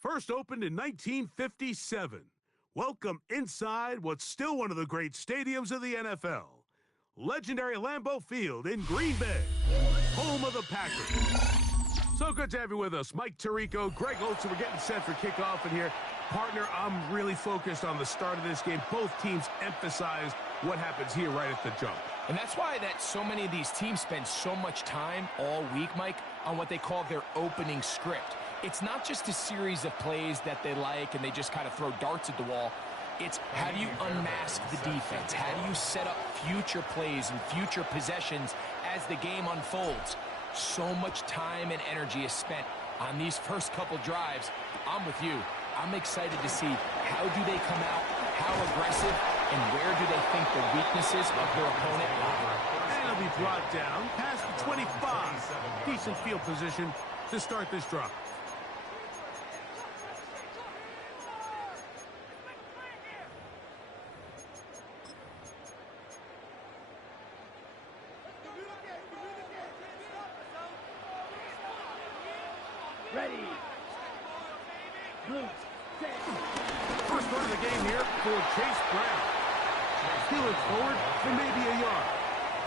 First opened in 1957. Welcome inside what's still one of the great stadiums of the NFL. Legendary Lambeau Field in Green Bay, home of the Packers. So good to have you with us. Mike Tirico, Greg Olson, we're getting set for kickoff in here. Partner, I'm really focused on the start of this game. Both teams emphasize what happens here right at the jump. And that's why so many of these teams spend so much time all week, Mike, on what they call their opening script. It's not just a series of plays that they like and they just kind of throw darts at the wall. It's how do you unmask the defense? How do you set up future plays and future possessions as the game unfolds? So much time and energy is spent on these first couple drives. I'm with you. I'm excited to see how do they come out, how aggressive, and where do they think the weaknesses of their opponent lie. And it'll be brought down past the 25. Decent field position to start this drive. Ready. Blue. First run of the game here for Chase Brown. Stealing forward for maybe a yard.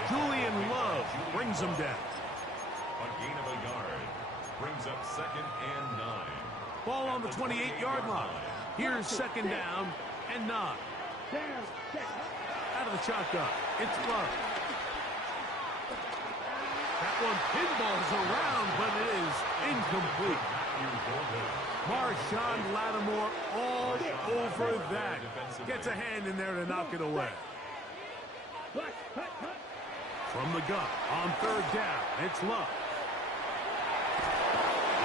Julian Love brings him down. A gain of a yard. Brings up 2nd and 9. Ball on the 28-yard line. Here's 2nd down and 9. Out of the shotgun. It's Love. That one pinballs around, but it is incomplete. Marshawn Lattimore all over that. Gets a hand in there to knock it away. From the gun on 3rd down, it's Love.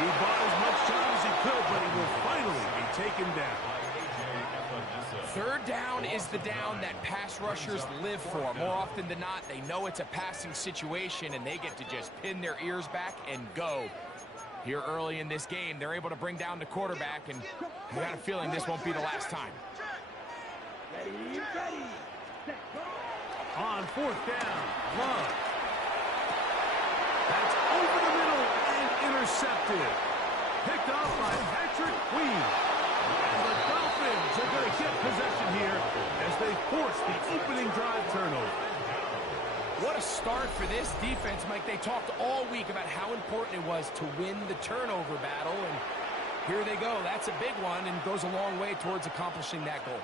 He bought as much time as he could, but he will finally be taken down. 3rd down is the down that pass rushers live for. More often than not, they know it's a passing situation, and they get to just pin their ears back and go. Here early in this game, they're able to bring down the quarterback, and I got a feeling this won't be the last time. On 4th down, Love. That's over the middle and intercepted. Picked off by Patrick Queen. And the Dolphins are going to get possession here as they force the opening drive turnover. What a start for this defense, Mike. They talked all week about how important it was to win the turnover battle, and here they go. That's a big one and goes a long way towards accomplishing that goal.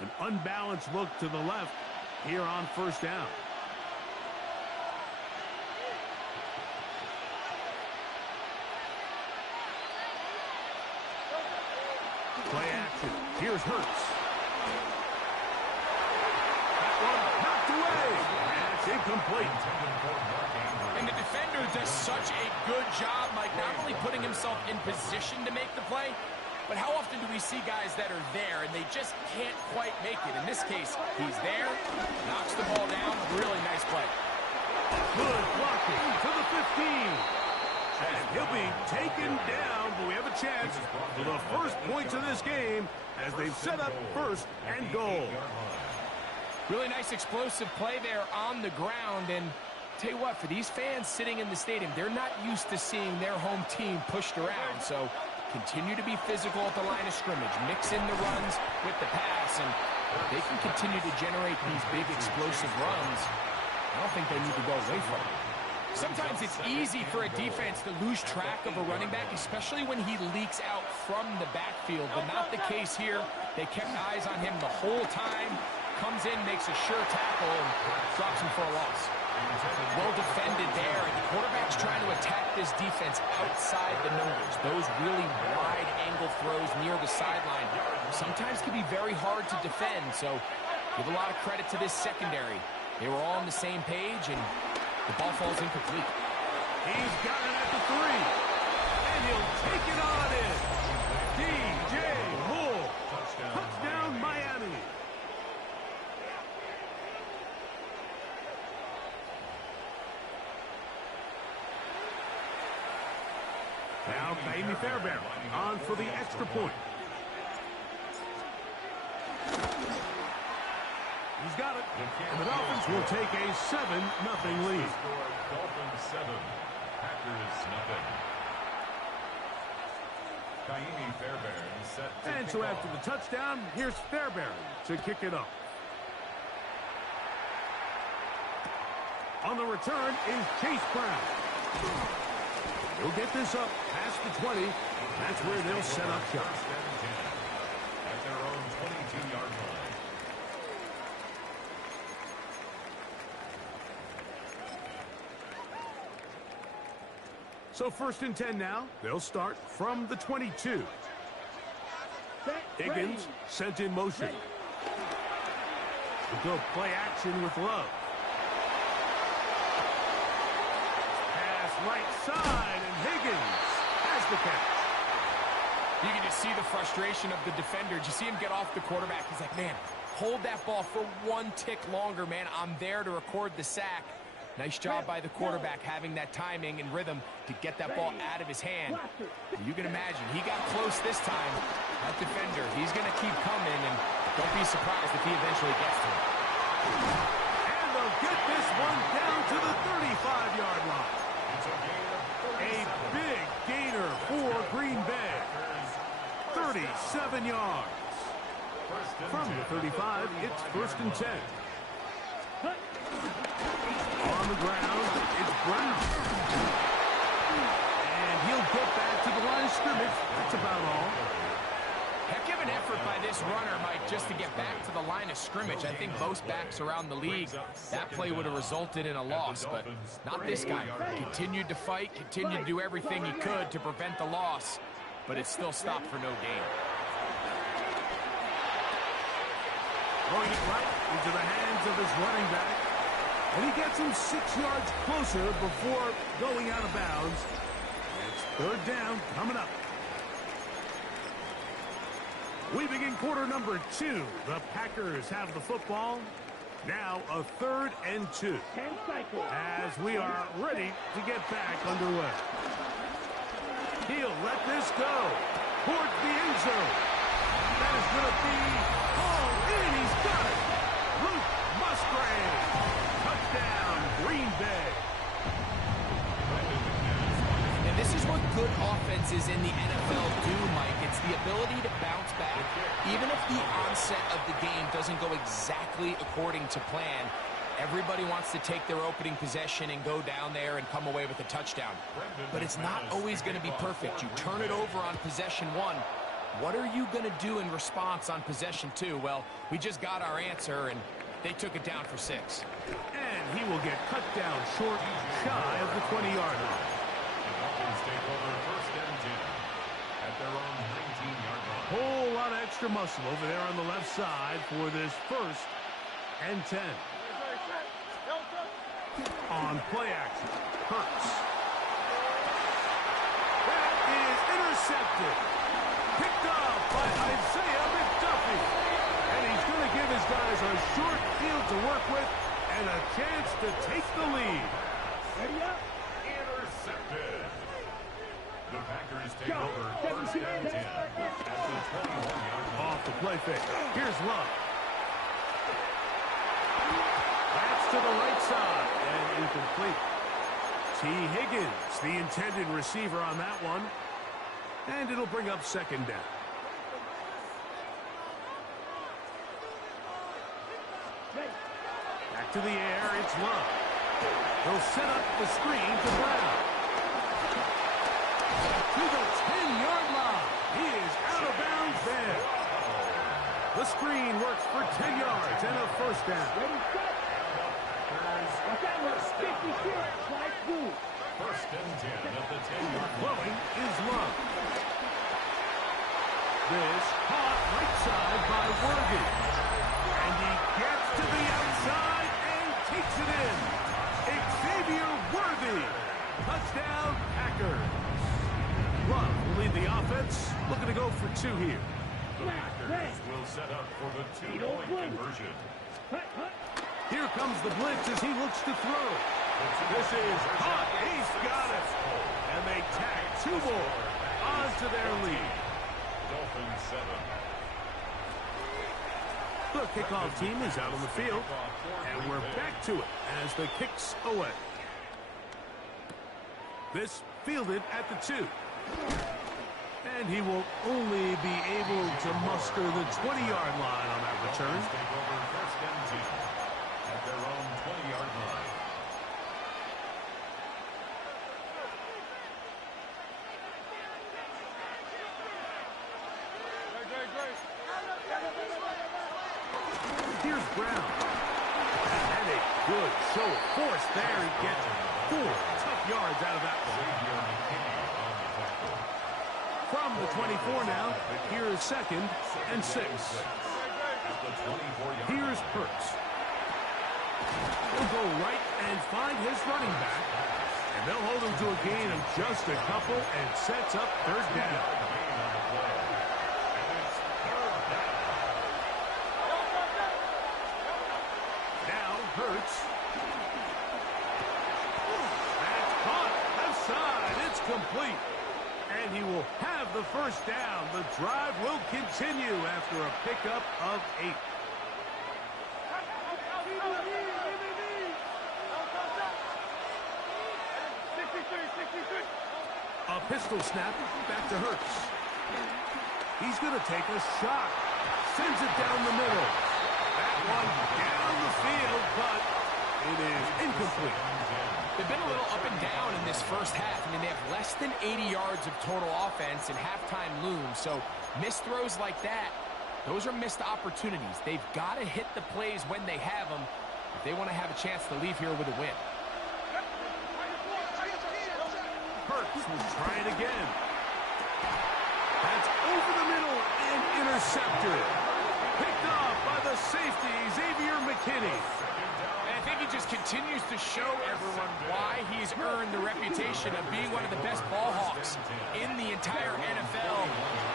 An unbalanced look to the left here on 1st down. Play action. Here's Hurts. That one knocked away. And it's incomplete. And the defender does such a good job, Mike, not only putting himself in position to make the play, but how often do we see guys that are there and they just can't quite make it? In this case, he's there, knocks the ball down. Really nice play. Good blocking to the 15. And he'll be taken down, but we have a chance for the first points of this game as they've set up 1st and goal. Really nice explosive play there on the ground. And tell you what, for these fans sitting in the stadium, they're not used to seeing their home team pushed around. So continue to be physical at the line of scrimmage. Mix in the runs with the pass, and they can continue to generate these big explosive runs. I don't think they need to go away from it. Sometimes it's easy for a defense to lose track of a running back, especially when he leaks out from the backfield, but not the case here. They kept eyes on him the whole time. Comes in, makes a sure tackle, and drops him for a loss. Well defended there, and the quarterback's this defense outside the numbers. Those really wide angle throws near the sideline sometimes can be very hard to defend, so give a lot of credit to this secondary. They were all on the same page, and the ball falls incomplete. He's got it at the 3, and he'll take it on in. DJ Moore, touchdown Miami. Now Miami Fairbairn on for the extra point. He's got it, and the Dolphins will take a 7-0 lead. Dolphins 7, Packers 0. Miami Fairbairn set to And so after the touchdown, here's Fairbairn to kick it off. On the return is Chase Brown. He'll get this up past the 20. That's where they'll set up shop. At their own 22-yard line. So 1st and 10 now. They'll start from the 22. Higgins sent in motion. We'll go play action with Love. Pass right side, and Higgins has the catch. You can just see the frustration of the defender. Did you see him get off the quarterback? He's like, man, hold that ball for one tick longer, man. I'm there to record the sack. Nice job by the quarterback having that timing and rhythm to get that ball out of his hand. You can imagine, he got close this time. That defender, he's going to keep coming, and don't be surprised if he eventually gets to him. And they'll get this one down to the 35-yard line. A big gainer for Green Bay. 37 yards. From the 35, it's 1st and 10. On the ground, it's Brown. And he'll get back to the line of scrimmage. That's about all. Heck of an effort by this runner, Mike, just to get back to the line of scrimmage. I think most backs around the league, that play would have resulted in a loss, but not this guy. Continued to fight, continued to do everything he could to prevent the loss, but it still stopped for no gain. Throwing it right into the hands of his running back. And he gets him 6 yards closer before going out of bounds. It's 3rd down coming up. We begin quarter number 2. The Packers have the football. Now a 3rd and 2. As we are ready to get back underway. He'll let this go towards the end zone. That is going to be hauled in. He's got it. Luke Musgrave. Touchdown, Green Bay. And this is what good offenses in the NFL do, Mike. It's the ability to bounce back. Even if the onset of the game doesn't go exactly according to plan, everybody wants to take their opening possession and go down there and come away with a touchdown. But it's not always going to be perfect. You turn it over on possession 1. What are you going to do in response on possession 2? Well, we just got our answer, and they took it down for 6. And he will get cut down short, shy of the 20-yard line. The Dolphins take over 1st and 10 at their own 19-yard line. Whole lot of extra muscle over there on the left side for this 1st and 10. On play action, Hurts. That is intercepted. Picked up by Isaiah McDuffie. And he's going to give his guys a short field to work with and a chance to take the lead. Ready up. Intercepted. The Packers take over 1st and 10 at the 21-yard line. Off the play fake. Here's Love. That's to the right side and incomplete. T. Higgins, the intended receiver on that one. And it'll bring up 2nd down. Back to the air, it's Love. He'll set up the screen to Brown. To the 10-yard line. He is out of bounds there. The screen works for 10 yards and a 1st down. Ready, set. Watch out, 56. Twice, move. 1st and 10 at the safety. Touchdown, Packers. Love will lead the offense, looking to go for 2 here. The Packers will set up for the 2-point conversion. Here comes the blitz as he looks to throw. This is caught. He's got it. And they tag 2 more onto their lead. Dolphins 7. The kickoff team is out on the field, and we're back to it as the kicks away. This fielded at the 2. And he will only be able to muster the 20-yard line on that return. Take over first and 10 at their own 20-yard line. Here's Brown. And a good show of force there. He gets 4 tough yards out of that one. From the 24 now, here is 2nd and 6. Here's Hurts. He'll go right and find his running back. And they'll hold him to a gain of just a couple and sets up 3rd down. Now Hurts. That's caught. Left side. It's complete. And he will have the 1st down. The drive will continue after a pickup of 8. A pistol snap back to Hurts. He's going to take a shot. Sends it down the middle. That one down the field, but it is incomplete. They've been a little up and down in this first half. I mean, they have less than 80 yards of total offense and halftime looms. So missed throws like that, those are missed opportunities. They've got to hit the plays when they have them if they want to have a chance to leave here with a win. Hurts will try it again. That's over the middle and intercepted. Picked off by the safety, Xavier McKinney. And I think he just continues to show everyone why he's earned the reputation of being one of the best ball hawks in the entire NFL.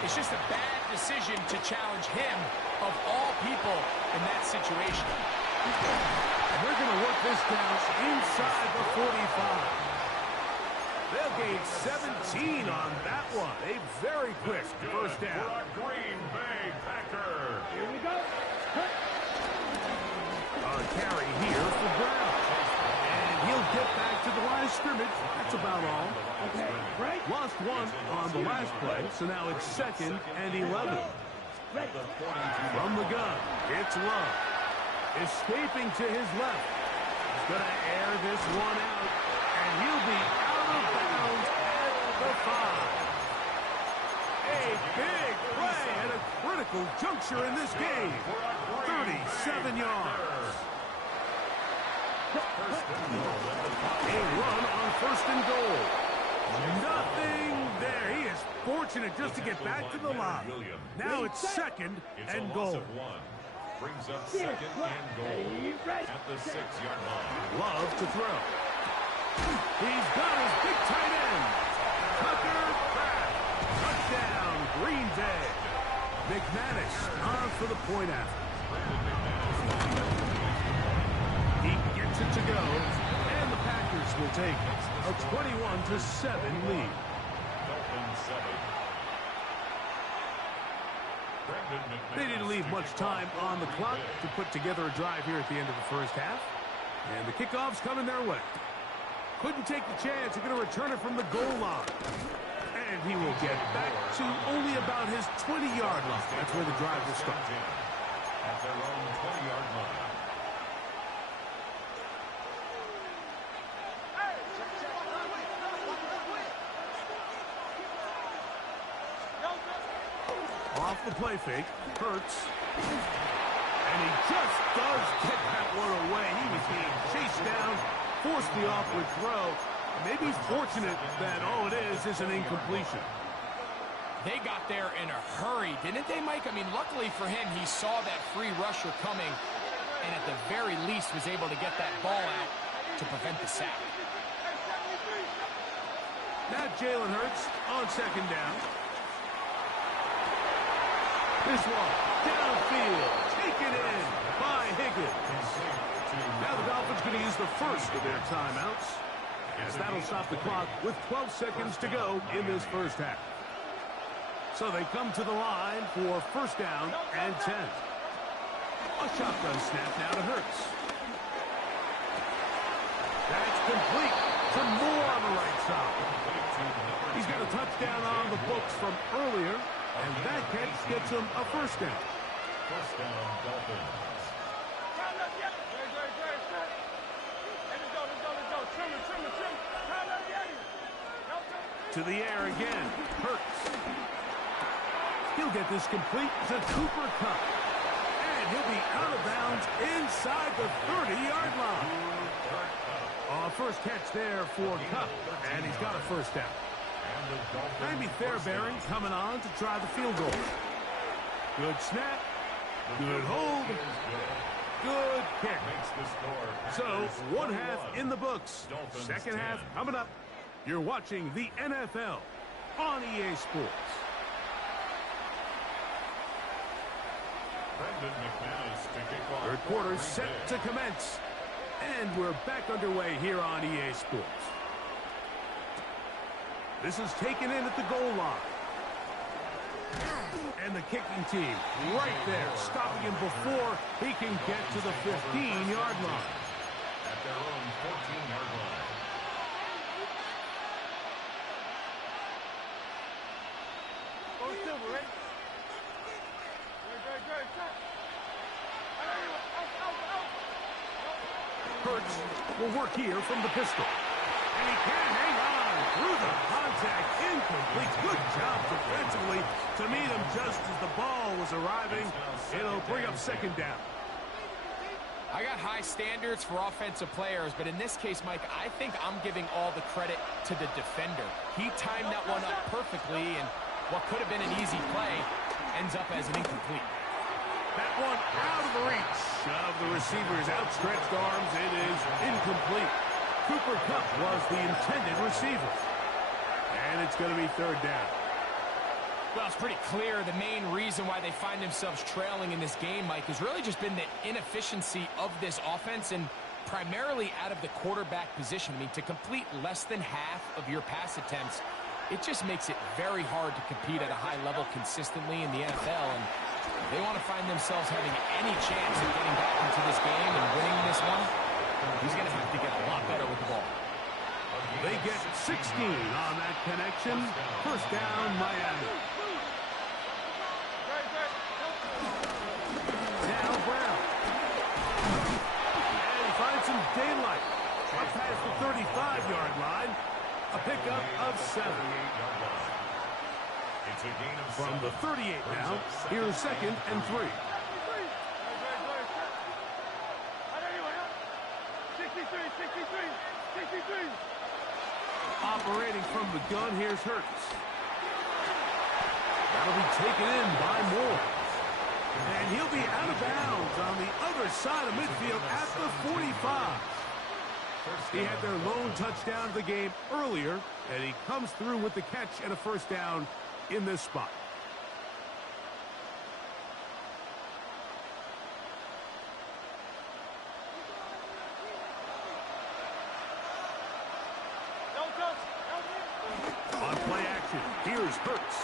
It's just a bad decision to challenge him, of all people, in that situation. And they're going to work this down inside the 45. They'll gain 17 on that one. A very quick 1st down. Green Bay Packers. Here we go. A carry here for Brown. And he'll get back to the line of scrimmage. That's about all. Okay, right. Lost 1 on the last play, so now it's 2nd and 11. From the gun, it's Love. Escaping to his left. He's going to air this one out, and he'll be out of bounds at the 5. A big play at a critical juncture in this game. 37 yards. A run on 1st and goal. Nothing there. He is fortunate just to get back to the line. Now it's 2nd and goal. Brings up 2nd and goal at the 6-yard line. Love to throw. He's got his big tight end. Tucker Pratt. Touchdown, Green Bay. McManus on for the point after. He gets it to go, and the Packers will take a 21-7 lead. Dolphins 7. They didn't leave much time on the clock to put together a drive here at the end of the 1st half. And the kickoff's coming their way. Couldn't take the chance. They're going to return it from the goal line. And he will get back to only about his 20-yard line. That's where the drive will start. At their own 20-yard line. Off the play fake, Hurts. And he just does get that one away. He was being chased down, forced the awkward throw. Maybe he's fortunate that all it is an incompletion. They got there in a hurry, didn't they, Mike? I mean, luckily for him, he saw that free rusher coming, and at the very least was able to get that ball out to prevent the sack. Now Jalen Hurts on second down. This one, downfield, taken in by Higgins. Now the Dolphins going to use the first of their timeouts, as that'll stop the clock with 12 seconds to go in this first half. So they come to the line for first down and 10. A shotgun snap now to Hurts. That's complete to Moore on the right side. He's got a touchdown on the books from earlier, and that catch gets him a first down. First down, Dolphins. To the air again, Hurts. He'll get this complete to Cooper Kupp. And he'll be out of bounds inside the 30-yard line. First catch there for Kupp, and he's got a first down. Maybe Fairbairn coming on to try the field goal. Good snap, good hold, good kick. So, one half in the books. Second half coming up. You're watching the NFL on EA Sports. Third quarter set to commence. And we're back underway here on EA Sports. This is taken in at the goal line. And the kicking team right there, stopping him before he can get to the 15-yard line. At their own 14-yard line. Hurts will work here from the pistol. And he can hang on through the contact. Incomplete. Good job defensively to meet him just as the ball was arriving. It'll bring up second down. I got high standards for offensive players, but in this case, Mike, I think I'm giving all the credit to the defender. He timed that one up perfectly, and what could have been an easy play ends up as an incomplete. That one out of the reach of the receiver's outstretched arms. It is incomplete. Cooper Kupp was the intended receiver. And it's going to be third down. Well, it's pretty clear the main reason why they find themselves trailing in this game, Mike, has really just been the inefficiency of this offense and primarily out of the quarterback position. I mean, to complete less than half of your pass attempts, it just makes it very hard to compete at a high level consistently in the NFL. And if they want to find themselves having any chance of getting back into this game and winning this one, he's going to have to get a lot better with the ball. They get 16 on that connection. First down, Miami. Now Brown. And he finds some daylight. Up past the 35-yard line. A pickup of 7. It's a gain of From the 38 now, here's second and 3. Operating from the gun, here's Hurts. That'll be taken in by Moore. And he'll be out of bounds on the other side of midfield at the 45. He had their lone touchdown of the game earlier, and he comes through with the catch and a first down in this spot. On play action, here's Hurts.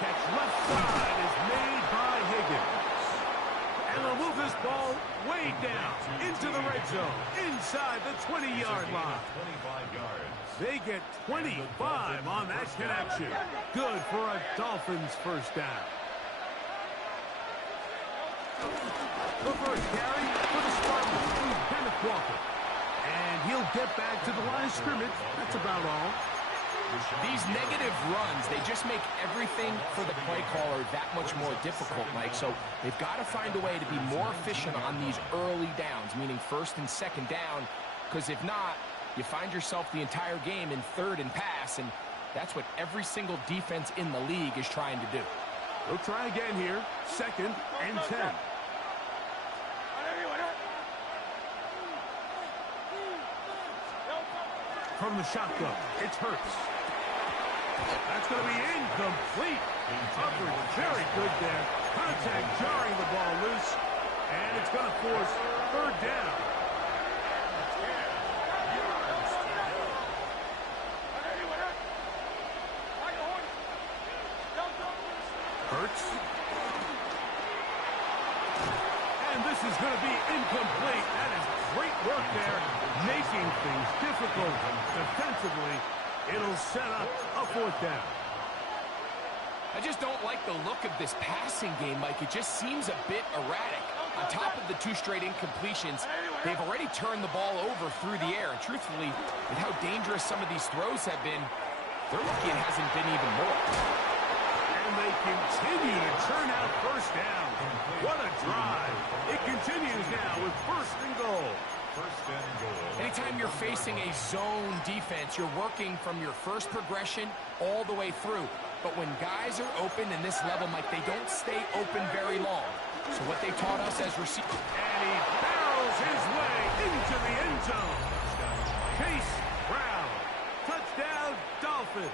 Catch left side is made by Higgins. And they'll move this ball way down into the red zone, inside the 20-yard line. 25 yards. They get 25 on that connection. Good for a Dolphins first down. The first carry for the Spartans is Kenneth Walker. And he'll get back to the line of scrimmage. That's about all. These negative runs, they just make everything for the play caller that much more difficult, Mike. So they've got to find a way to be more efficient on these early downs, meaning first and second down, because if not, you find yourself the entire game in third and pass, and that's what every single defense in the league is trying to do. They'll try again here, second and 10. from the shotgun. It's Hurts. That's going to be incomplete. Coverage very good there. Contact jarring the ball loose. And it's going to force third down. Hurts. And this is going to be incomplete. That is great work there, making things difficult defensively. It'll set up a fourth down. I just don't like the look of this passing game, Mike. It just seems a bit erratic. On top of the 2 straight incompletions, they've already turned the ball over through the air. And truthfully, with how dangerous some of these throws have been, they're lucky it hasn't been even more. And they continue to churn out first down. What a drive. It continues now with first and goal. First and goal. Anytime you're facing a zone defense, you're working from your first progression all the way through. But when guys are open in this level, Mike, they don't stay open very long. So what they taught us as receivers. And he barrels his way into the end zone. Chase Brown. Touchdown, Dolphins.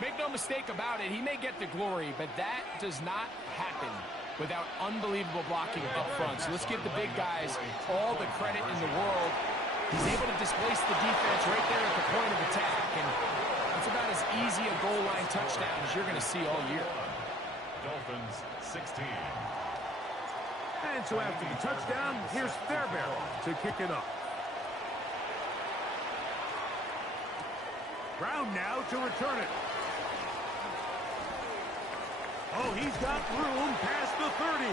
Make no mistake about it, he may get the glory, but that does not happen without unbelievable blocking up front. So let's give the big guys all the credit in the world. He's able to displace the defense right there at the point of attack, and that's about as easy a goal line touchdown as you're going to see all year. Dolphins 16. And so after the touchdown, here's Fairbairn to kick it up. Brown now to return it. Oh, he's got room past the 30.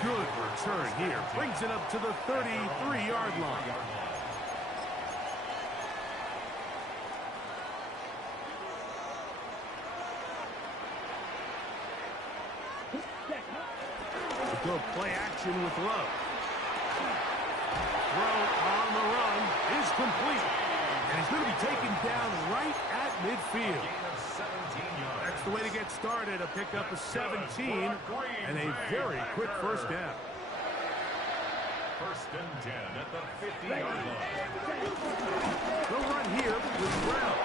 Good return here. Brings it up to the 33-yard line. Good play action with Love. Throw on the run is complete. And he's going to be taken down right at midfield. That's the way to get started. A pickup of 17 and a very quick first down. First and 10 at the 50-yard line. They'll run here with Brown.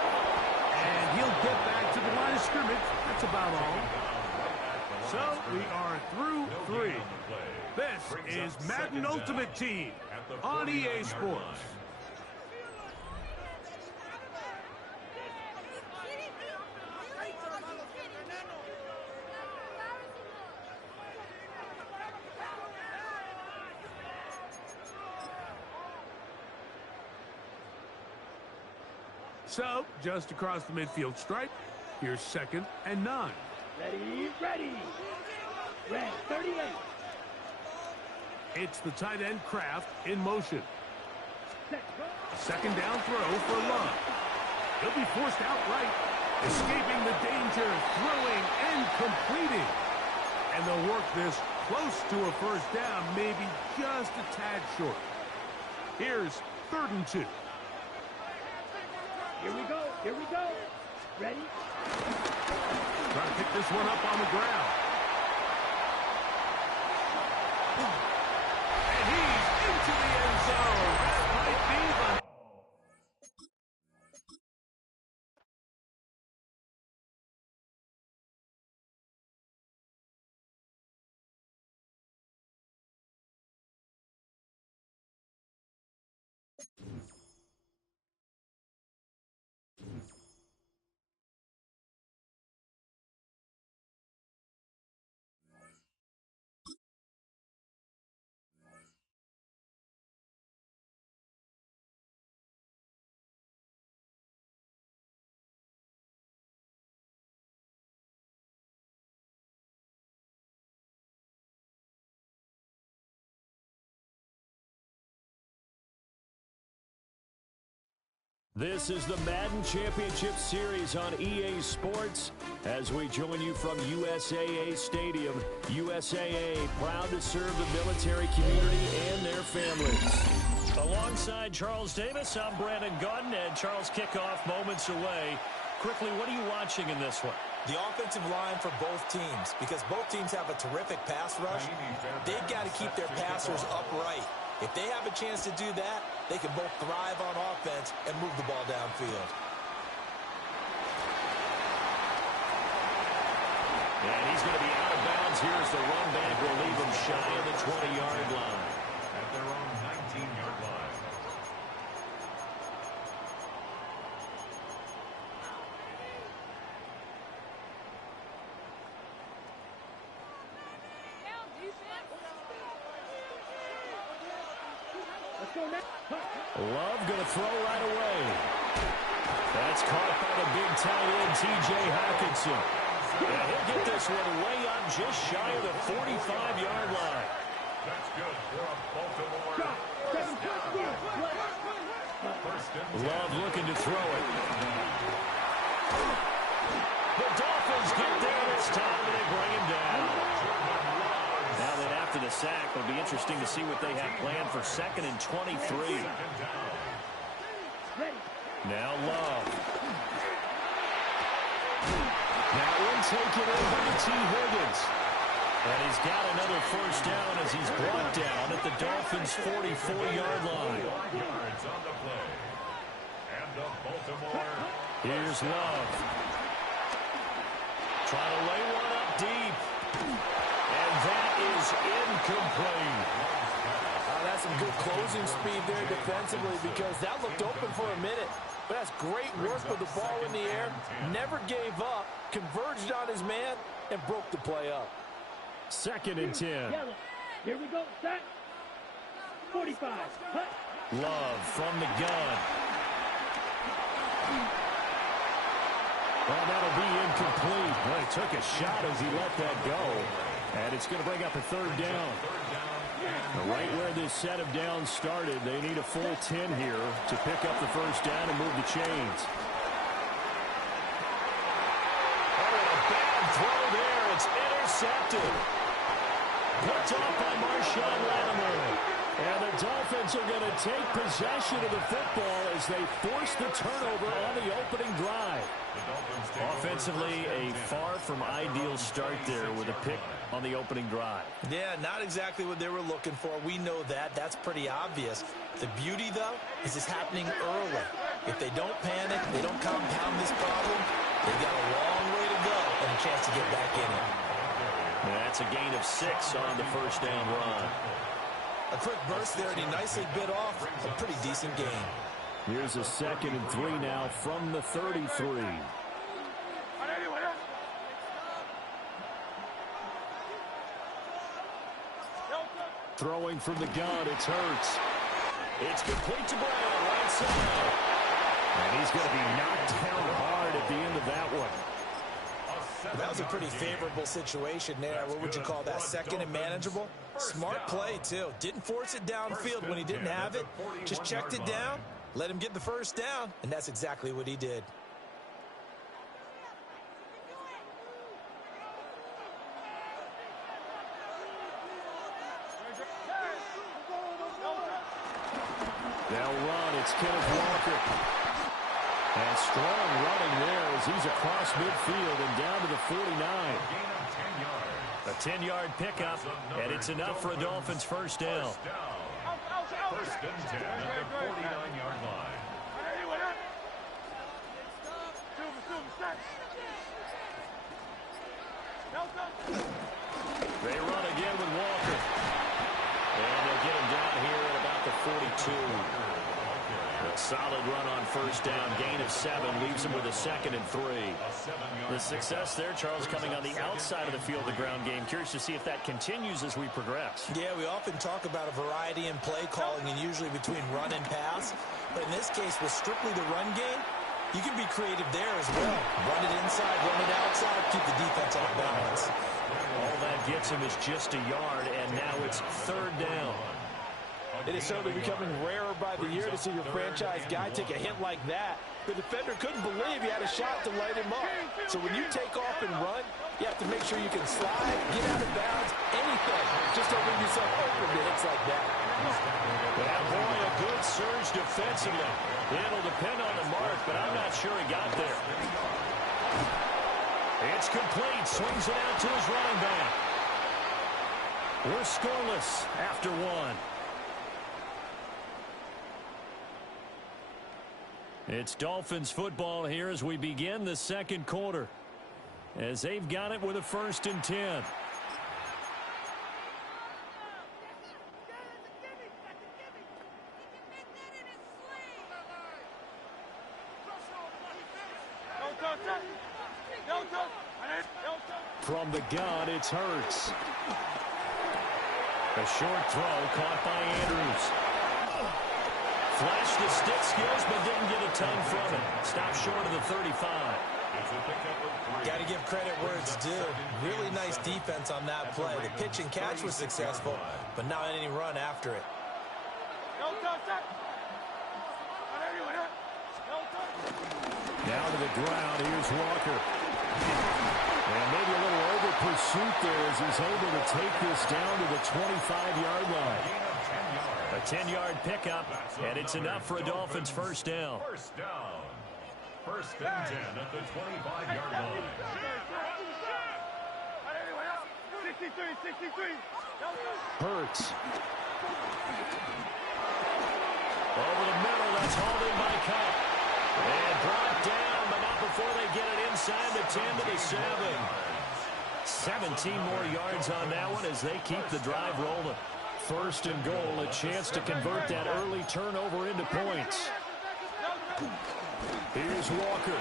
And he'll get back to the line of scrimmage. That's about all. So we are through 3. This is Madden Ultimate Team on EA Sports. So, just across the midfield stripe, here's 2nd and 9. Ready, ready. Red 38. It's the tight end Kraft in motion. Second down throw for Love. He'll be forced outright, escaping the danger, throwing and completing. And they'll work this close to a first down, maybe just a tad short. Here's 3rd and 2. Here we go, here we go. Ready? Trying to pick this one up on the ground. And he's into the end zone. That might be the... This is the Madden Championship Series on EA Sports as we join you from USAA Stadium. USAA, proud to serve the military community and their families. Alongside Charles Davis, I'm Brandon Gaudin, and Charles, kickoff moments away. Quickly, what are you watching in this one? The offensive line for both teams, because both teams have a terrific pass rush. They've got to keep their passers upright. If they have a chance to do that, they can both thrive on offense and move the ball downfield. And he's going to be out of bounds here as the run back will leave him shy of the 20-yard line. At their own 19-yard line. Love going to throw right away. That's caught by the big tight end, T.J. Hockenson. And he'll get this one way up just shy of the 45-yard line. That's good for a Baltimore. Love looking to throw it. The Dolphins get there this time, and they bring him down. Now that after the sack, it'll be interesting to see what they have planned for 2nd and 23. Now Love. That one taken over to T. Higgins. And he's got another first down as he's brought down at the Dolphins' 44-yard line. Yards on the play. And the Baltimore. Here's Love. Trying to lay one up deep. And that is incomplete. That's some good closing speed there defensively because that looked open for a minute. But that's great work with the ball in the air. Never gave up, converged on his man, and broke the play up. 2nd and 10. Yellow. Here we go. Set. 45. Hut. Love from the gun. Well, that'll be incomplete. Well, he took a shot as he let that go. And it's going to bring up a 3rd down. Right where this set of downs started, they need a full 10 here to pick up the first down and move the chains. Oh, and a bad throw there. It's intercepted. Picked off by Marshawn Lattimore. And the Dolphins are going to take possession of the football as they force the turnover on the opening drive. Offensively, a far from ideal start there with a pick on the opening drive. Yeah, not exactly what they were looking for. We know that. That's pretty obvious. The beauty, though, is it's happening early. If they don't panic, they don't compound this problem, they've got a long way to go and a chance to get back in it. And that's a gain of 6 on the first down run. A quick burst there, and he nicely bit off a pretty decent gain. Here's a 2nd and 3 now from the 33. Throwing from the gun, it's Hurts. It's complete to Brown, right side. And he's going to be knocked down hard at the end of that one. That was a pretty favorable situation there. What would you call that? 2nd and manageable? Smart play, too. Didn't force it downfield when he didn't have it. Just checked it down, let him get the first down, and that's exactly what he did. They'll run. It's Kenneth Walker. And strong running there as he's across midfield and down to the 49. A 10-yard pickup, and it's enough for a Dolphins first down. First and 10 at the 49-yard line. They run again with Walker. And they'll get him down here at about the 42. A solid run on first down. Gain of 7 leaves him with a 2nd and 3. The success there, Charles, coming on the outside of the field, the ground game. Curious to see if that continues as we progress. Yeah, we often talk about a variety in play calling and usually between run and pass. But in this case, with strictly the run game, you can be creative there as well. Run it inside, run it outside, keep the defense off balance. All that gets him is just a yard, and now it's 3rd down. It is certainly becoming rarer by the year to see your franchise guy take a hit like that. The defender couldn't believe he had a shot to light him up. So when you take off and run, you have to make sure you can slide, get out of bounds, anything. Just don't leave yourself open to hits like that. Well, boy, a good surge defensively. It'll depend on the mark, but I'm not sure he got there. It's complete. Swings it out to his running back. We're scoreless after 1. It's Dolphins football here as we begin the second quarter, as they've got it with a 1st and 10. From the gun, it's Hurts. A short throw caught by Andrews. Flashed the stick skills, but didn't get a ton from it. Stopped short of the 35. Got to give credit where it's due. Really nice defense on that play. The pitch and catch was successful, but not any run after it. Now to the ground. Here's Walker. And maybe a little over pursuit there as he's able to take this down to the 25-yard line. A 10-yard pickup, and it's enough for a Dolphins first down. First down. 1st and 10 at the 25-yard line. 63. Hurts. Over the middle, that's hauled in by Cup. And brought down, but not before they get it inside the 10 to the 7. 17 more yards on that one as they keep the drive rolling. 1st and goal, a chance to convert that early turnover into points. Here's Walker.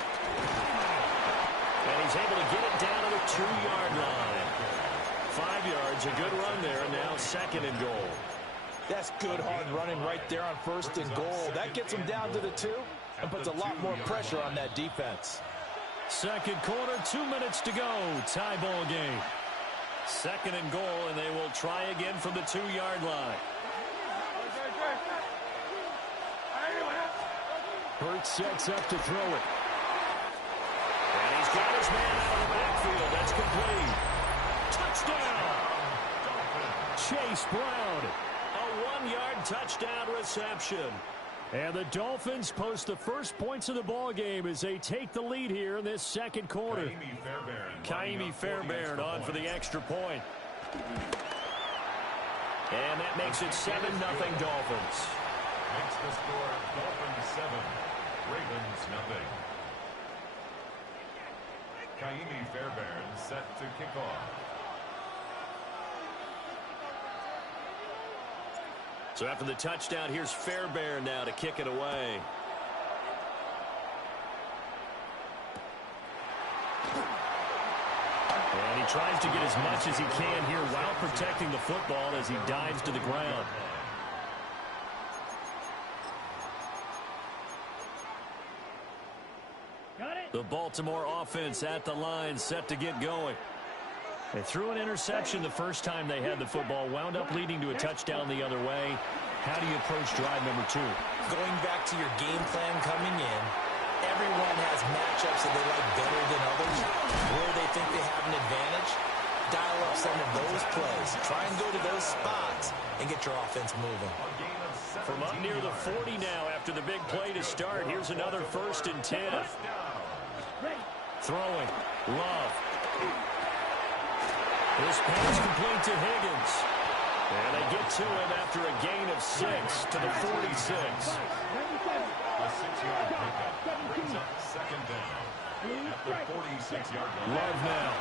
And he's able to get it down to the 2-yard line. 5 yards, a good run there, and now 2nd and goal. That's good hard running right there on 1st and goal. That gets them down to the 2 and puts a lot more pressure on that defense. Second quarter, 2 minutes to go. Tie ball game. 2nd and goal, and they will try again from the 2-yard line. Hurts sets up to throw it. And he's got his man out of the backfield. That's complete. Touchdown! Chase Brown. A 1-yard touchdown reception. And the Dolphins post the first points of the ball game as they take the lead here in this second quarter. Kaimi Fairbairn on for the extra point. And that makes it 7-0 Dolphins. Makes the score Dolphins 7, Ravens 0. Kaimi Fairbairn set to kick off. So after the touchdown, here's Fairbairn now to kick it away. And he tries to get as much as he can here while protecting the football as he dives to the ground. The Baltimore offense at the line, set to get going. They threw an interception the first time they had the football, wound up leading to a touchdown the other way. How do you approach drive number 2? Going back to your game plan coming in, everyone has matchups that they like better than others, where they think they have an advantage. Dial up some of those plays. Try and go to those spots and get your offense moving. From up near the 40 now after the big play to start, here's another 1st and 10. Throwing. Love. This pass complete to Higgins. And they get to him after a gain of 6 to the 46. A 6-yard pickup brings up 2nd down at the 46-yard line. Love now.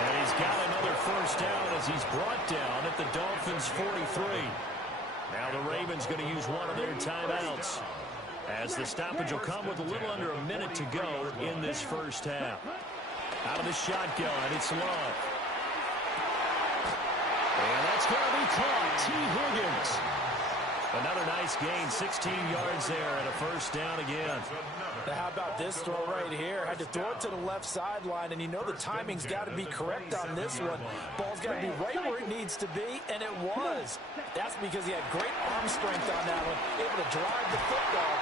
And he's got another 1st down as he's brought down at the Dolphins' 43. Now the Ravens going to use one of their timeouts, as the stoppage will come with a little under a minute to go in this first half. Out of the shotgun, it's Love. And that's going to be caught. T. Higgins. Another nice gain, 16 yards there, and a 1st down again. Now how about this throw right here? Had to throw it to the left sideline, and you know the timing's got to be correct on this one. Ball's got to be right where it needs to be, and it was. That's because he had great arm strength on that one, able to drive the football.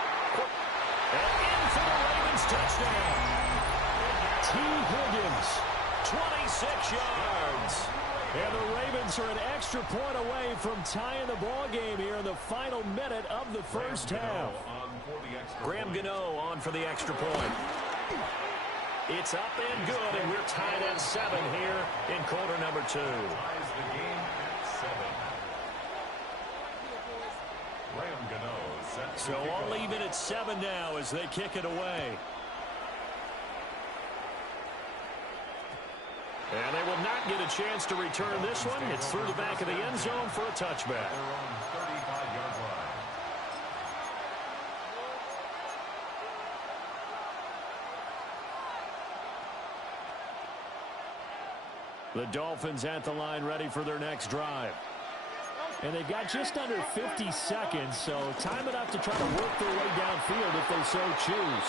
And in for the Ravens touchdown. T. Higgins, 26 yards. And the Ravens are an extra point away from tying the ball game here in the final minute of the first half. Graham Gano on for the extra point. It's up and good, and we're tied at 7 here in quarter number 2. Ties the game at 7. So all even at 7 now as they kick it away. And they will not get a chance to return this one. It's through the back of the end zone for a touchback. The Dolphins at the line ready for their next drive. And they've got just under 50 seconds, so time enough to try to work their way downfield if they so choose.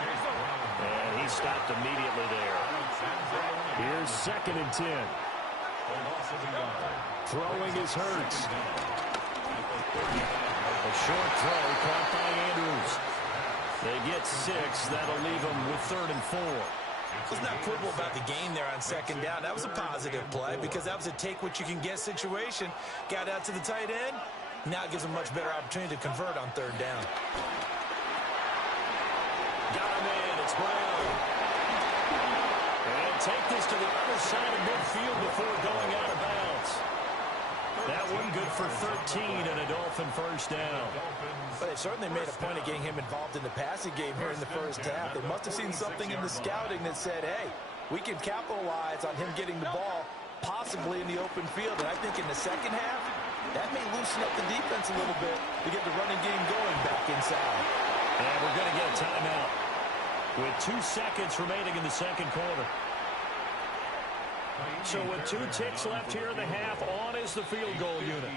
And he stopped immediately there. Here's 2nd and 10. Throwing is Hurts. A short throw caught by Andrews. They get 6. That'll leave them with 3rd and 4. Let's not quibble about the game there on 2nd down. That was a positive play because that was a take-what-you-can-get situation. Got out to the tight end. Now it gives them a much better opportunity to convert on 3rd down. Got him in. It's Brown. And take this to the other side of midfield before going out of bounds. That one good for 13 and a Dolphin 1st down. But they certainly made a point of getting him involved in the passing game here in the 1st half. They must have seen something in the scouting that said, hey, we can capitalize on him getting the ball possibly in the open field. And I think in the 2nd half, that may loosen up the defense a little bit to get the running game going back inside. And we're going to get a timeout with 2 seconds remaining in the 2nd quarter. So with 2 ticks left here in the half, on is the field goal unit.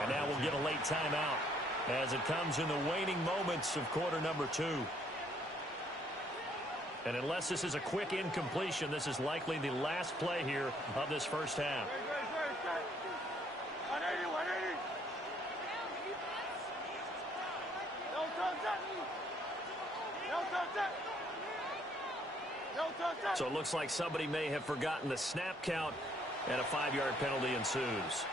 And now we'll get a late timeout as it comes in the waning moments of quarter number 2. And unless this is a quick incompletion, this is likely the last play here of this 1st half. 180. So it looks like somebody may have forgotten the snap count, and a 5-yard penalty ensues.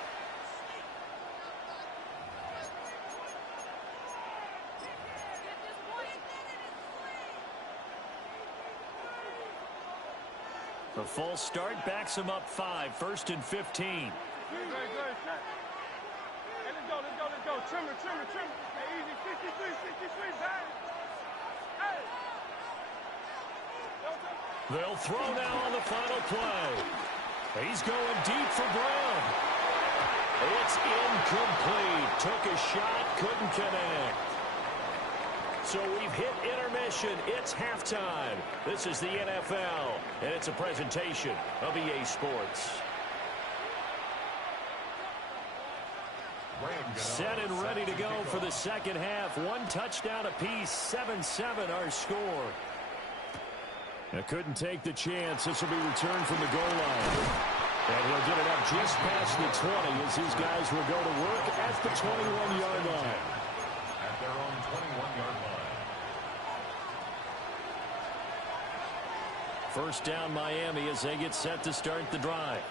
The full start backs him up 5, 1st and 15. Hey, let's go. Trimmer. Hey, easy, 63, back. Hey. They'll throw now on the final play. He's going deep for Brown. It's incomplete. Took a shot, couldn't connect. So we've hit intermission. It's halftime. This is the NFL, and it's a presentation of EA Sports. Set and ready to go for the 2nd half. 1 touchdown apiece, 7-7 our score. Now couldn't take the chance. This will be returned from the goal line. And he'll get it up just past the 20 as his guys will go to work at the 21-yard line. At their own 21-yard line. 1st down Miami as they get set to start the drive.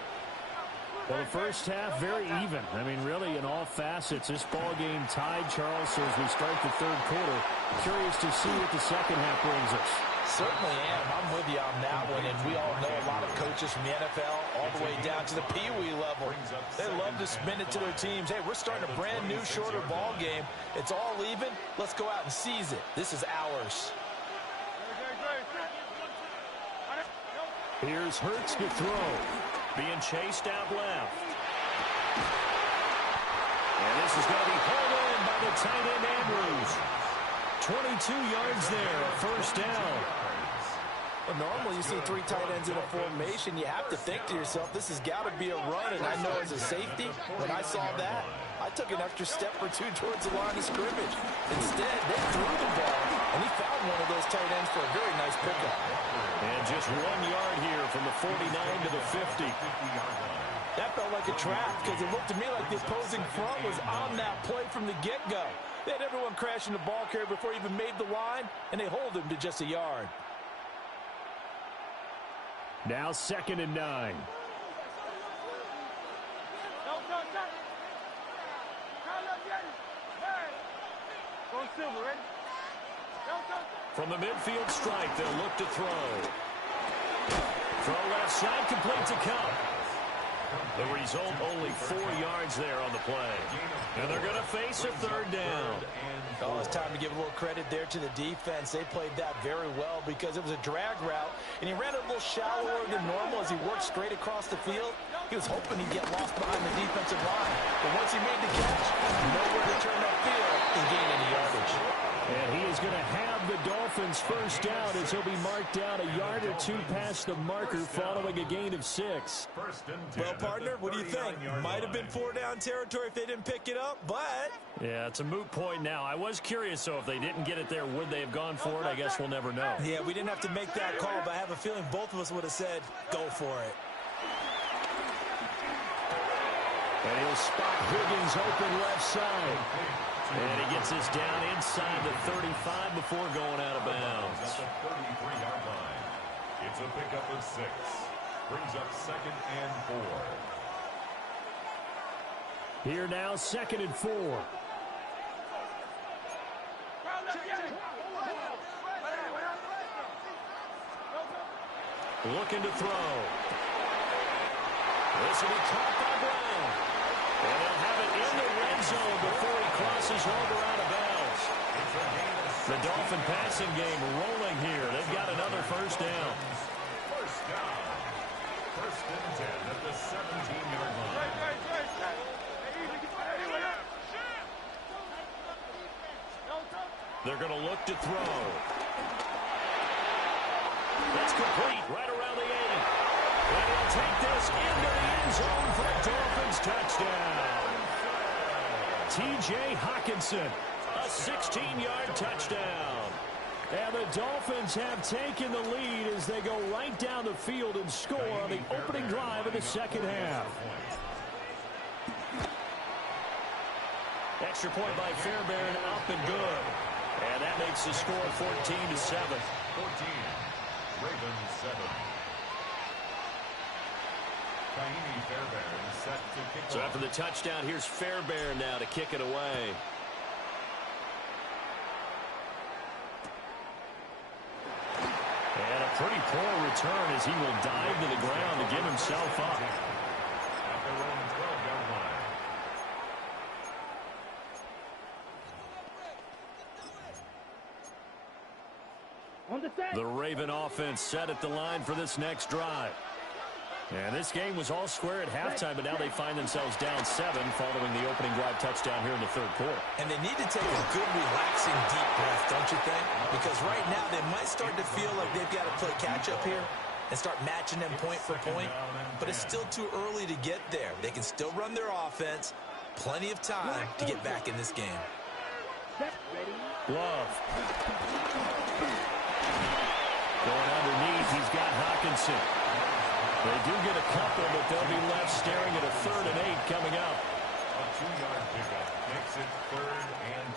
Well, the 1st half, very even. I mean, really, in all facets, this ball game tied, Charles. So as we start the 3rd quarter, curious to see what the 2nd half brings us. Certainly am. I'm with you on that one. And we all know a lot of coaches from the NFL all the way down to the Pee-wee level. They love to spin it to their teams. Hey, we're starting a brand new, shorter ball game. It's all even. Let's go out and seize it. This is ours. Here's Hurts to throw. Being chased out left. And this is going to be hauled in by the tight end Andrews. 22 yards there, 1st down. Well, normally you see 3 tight ends in a formation. You have to think to yourself, this has got to be a run. And I know as a safety, when I saw that, I took an extra step or 2 towards the line of scrimmage. Instead, they threw the ball, and he found one of those tight ends for a very nice pickup. And just 1 yard here from the 49 to the 50. That felt like a trap because it looked to me like the opposing front was on that play from the get-go. They had everyone crashing the ball carrier before he even made the line, and they hold him to just a yard. Now 2nd and 9. From the midfield stripe, they'll look to throw. Throw left side, complete to Cup. The result, only 4 yards there on the play. And they're going to face a third down. Oh, it's time to give a little credit there to the defense. They played that very well because it was a drag route, and he ran a little shallower than normal as he worked straight across the field. He was hoping he'd get lost behind the defensive line. But once he made the catch, nowhere to turn that field and gain any yardage. And he is going to have the Dolphins first down as he'll be marked down a yard or two past the marker following a gain of 6. Well, partner, what do you think? Might have been 4-down territory if they didn't pick it up, but... Yeah, it's a moot point now. I was curious, so if they didn't get it there, would they have gone for it? I guess we'll never know. Yeah, we didn't have to make that call, but I have a feeling both of us would have said, go for it. And he'll spot Higgins open left side. And he gets this down inside the 35 before going out of bounds. At the 33-yard line. It's a pickup of 6. Brings up 2nd and 4. Here now, 2nd and 4. Looking to throw. This will be caught by Brown. And they'll have it in the red zone before he crosses over out of bounds. The Dolphin passing game rolling here. They've got another first down. First down. 1st and 10 at the 17-yard line. They're going to look to throw. That's complete right around the 80. And he'll take this into the end zone for a Dolphins touchdown. T.J. Hawkinson, a 16-yard touchdown. And the Dolphins have taken the lead as they go right down the field and score on the opening drive of the second half. Extra point by Fairbairn, up and good. And that makes the score 14-7. 14. Ravens 7. Fairbairn set to kick So off. after the touchdown, here's Fairbairn now to kick it away. And a pretty poor return as he will dive to the ground to give himself up. At their own 12-yard line. On the set. The Raven offense set at the line for this next drive. And this game was all square at halftime, but now they find themselves down 7 following the opening drive touchdown here in the third quarter. And they need to take a good, relaxing, deep breath, don't you think? Because right now they might start to feel like they've got to play catch-up here and start matching them point for point. But it's still too early to get there. They can still run their offense. Plenty of time to get back in this game. Love. Going underneath, he's got Hawkinson. They do get a couple, but they'll be left staring at a 3rd and 8 coming up. A 2-yard pickup makes it 3rd and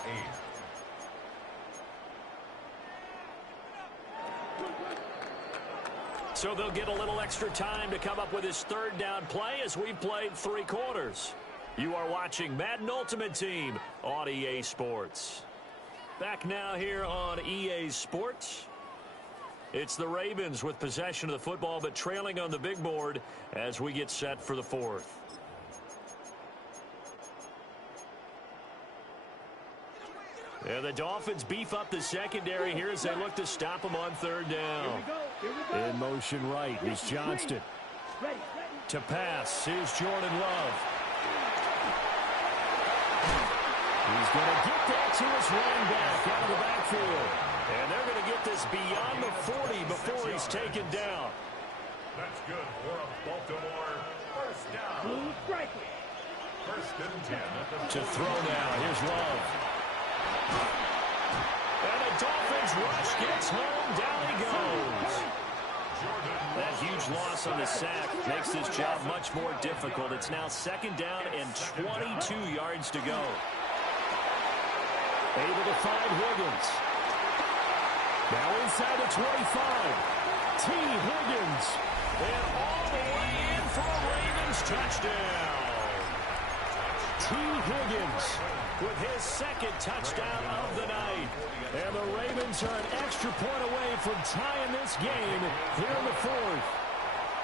8. So they'll get a little extra time to come up with his 3rd down play as we've played 3 quarters. You are watching Madden Ultimate Team on EA Sports. Back now here on EA Sports. It's the Ravens with possession of the football, but trailing on the big board as we get set for the 4th. And the Dolphins beef up the secondary here as they look to stop them on 3rd down. In motion right is Johnston. To pass, here's Jordan Love. He's going to get that to his running back out of the backfield. And they're going to get this beyond the 40 before he's taken down. That's good for a Baltimore first down. 1st and 10. To throw now, here's Love. And the Dolphins rush gets home, down he goes. That huge loss on the sack makes this job much more difficult. It's now 2nd down and 22 yards to go. Able to find Higgins. Now inside the 25. T. Higgins. And all the way in for a Ravens touchdown. T. Higgins with his 2nd touchdown of the night. And the Ravens are an extra point away from tying this game here in the 4th.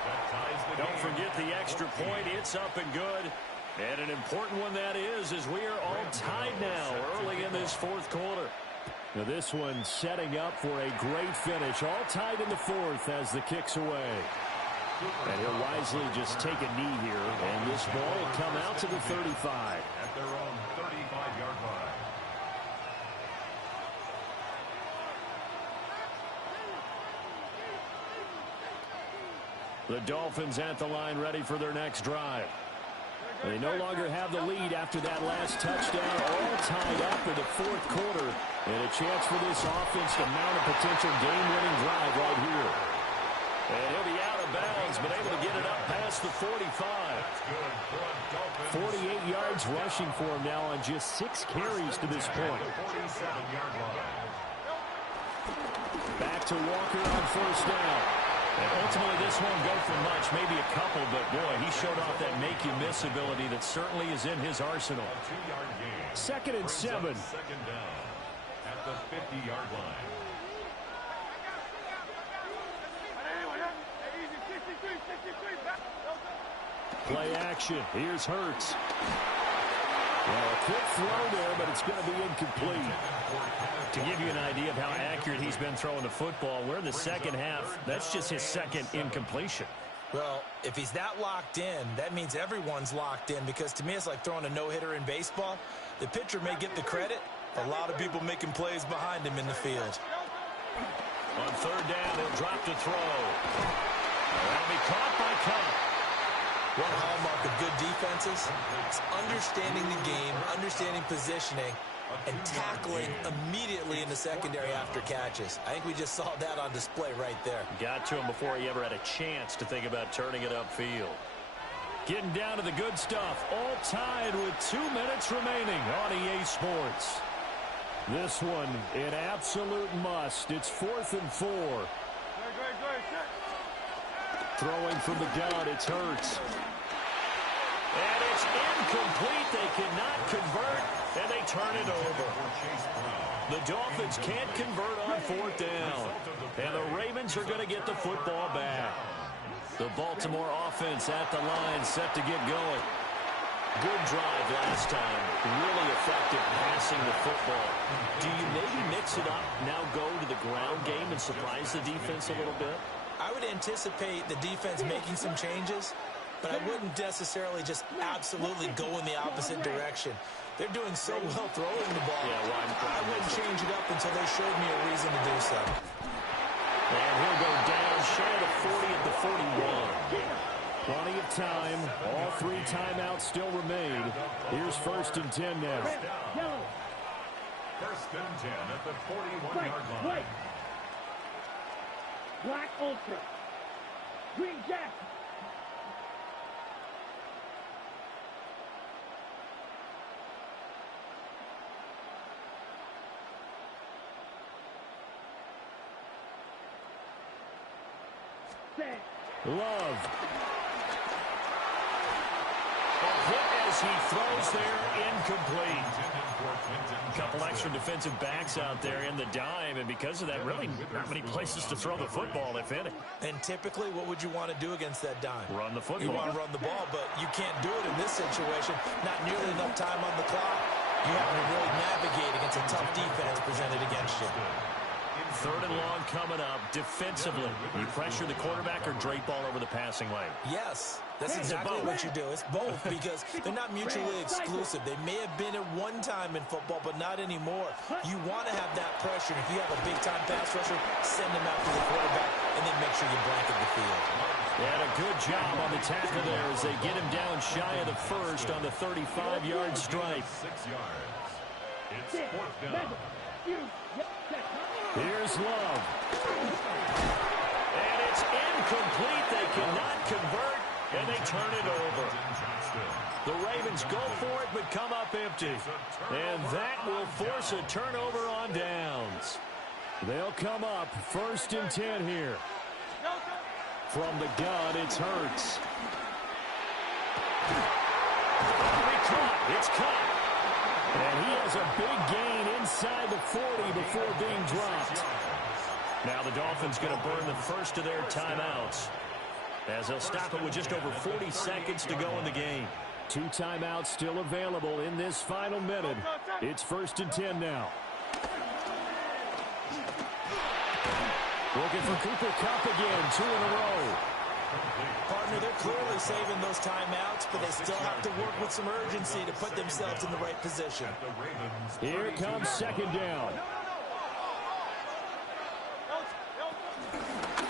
That ties the Don't forget the extra point. It's up and good. And an important one that is, as we are all tied now early in this fourth quarter. Now this one setting up for a great finish. All tied in the fourth as the kick's away. And he'll wisely just take a knee here. And this ball will come out to the 35. At their own 35-yard line. The Dolphins at the line ready for their next drive. They no longer have the lead after that last touchdown. All tied up in the fourth quarter. And a chance for this offense to mount a potential game-winning drive right here. And he'll be out of bounds, but able to get it up past the 45. 48 yards rushing for him now on just 6 carries to this point. Back to Walker on first down. And ultimately, this won't go for much, maybe a couple, but boy, he showed off that make-you-miss ability that certainly is in his arsenal. 2nd and 7. Second down at the 50-yard line. Play action. Here's Hurts. Well, a quick throw there, but it's going to be incomplete. To give you an idea of how accurate he's been throwing the football, we're in the second half. That's just his second incompletion. Well, if he's that locked in, that means everyone's locked in, because to me it's like throwing a no-hitter in baseball. The pitcher may get the credit, a lot of people making plays behind him in the field. On third down, he'll drop to throw. That'll be caught by Cup. One hallmark of good defenses is understanding the game, understanding positioning, and tackling immediately in the secondary after catches. I think we just saw that on display right there. Got to him before he ever had a chance to think about turning it upfield. Getting down to the good stuff. All tied with 2 minutes remaining on EA Sports. This one, an absolute must. It's 4th and 4. Throwing from the gun, it's Hurts. And it's incomplete. They cannot convert, and they turn it over. The Dolphins can't convert on 4th down. And the Ravens are going to get the football back. The Baltimore offense at the line, set to get going. Good drive last time. Really effective passing the football. Do you maybe mix it up, now go to the ground game and surprise the defense a little bit? I would anticipate the defense making some changes, but I wouldn't necessarily just absolutely go in the opposite direction. They're doing so well throwing the ball. I wouldn't change it up until they showed me a reason to do so. And he'll go down short of 40 at the 41. Plenty of time. All 3 timeouts still remain. Here's 1st and 10 now. 1st and 10 at the 41-yard line. Black Ultra. Green Jacket. Love. A hit as he throws there, incomplete. A couple extra defensive backs out there in the dime, and because of that, really not many places to throw the football, if any. And typically, what would you want to do against that dime? Run the football. You want to run the ball, but you can't do it in this situation. Not nearly enough time on the clock. You have to really navigate against a tough defense presented against you. 3rd and long coming up. Defensively, you pressure the quarterback or drape all over the passing lane? Yes, that's exactly what you do. It's both, because they're not mutually exclusive. They may have been at one time in football, but not anymore. You want to have that pressure. If you have a big-time pass rusher, send them after the quarterback, and then make sure you blanket the field. And a good job on the tackle there as they get him down shy of the 1st on the 35-yard stripe. 6 yards. It's 4th down. Here's Love. And it's incomplete. They cannot convert, and they turn it over. The Ravens go for it, but come up empty. And that will force a turnover on downs. They'll come up 1st and 10 here. From the gun, it's Hurts. It's caught. And he has a big gain inside the 40 before being dropped. Now the Dolphins going to burn the first of their timeouts. as they'll stop it with just over 40 seconds to go in the game. 2 timeouts still available in this final minute. It's 1st and 10 now. Looking for Cooper Kupp again, 2 in a row. Partner, they're clearly saving those timeouts, but they still have to work with some urgency to put themselves in the right position. Here comes 2nd down.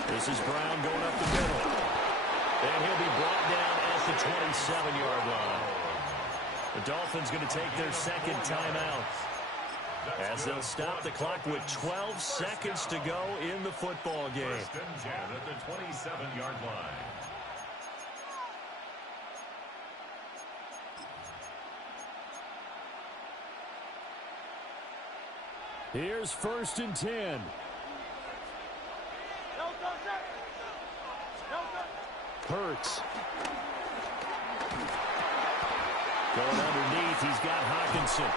This is Brown going up the middle. And he'll be brought down at the 27-yard line. The Dolphins going to take their 2nd timeout, as they'll stop the clock with 12 seconds to go in the football game. 1st and 10 at the 27-yard line. Here's 1st and 10. Hurts. Going underneath, he's got Hawkinson.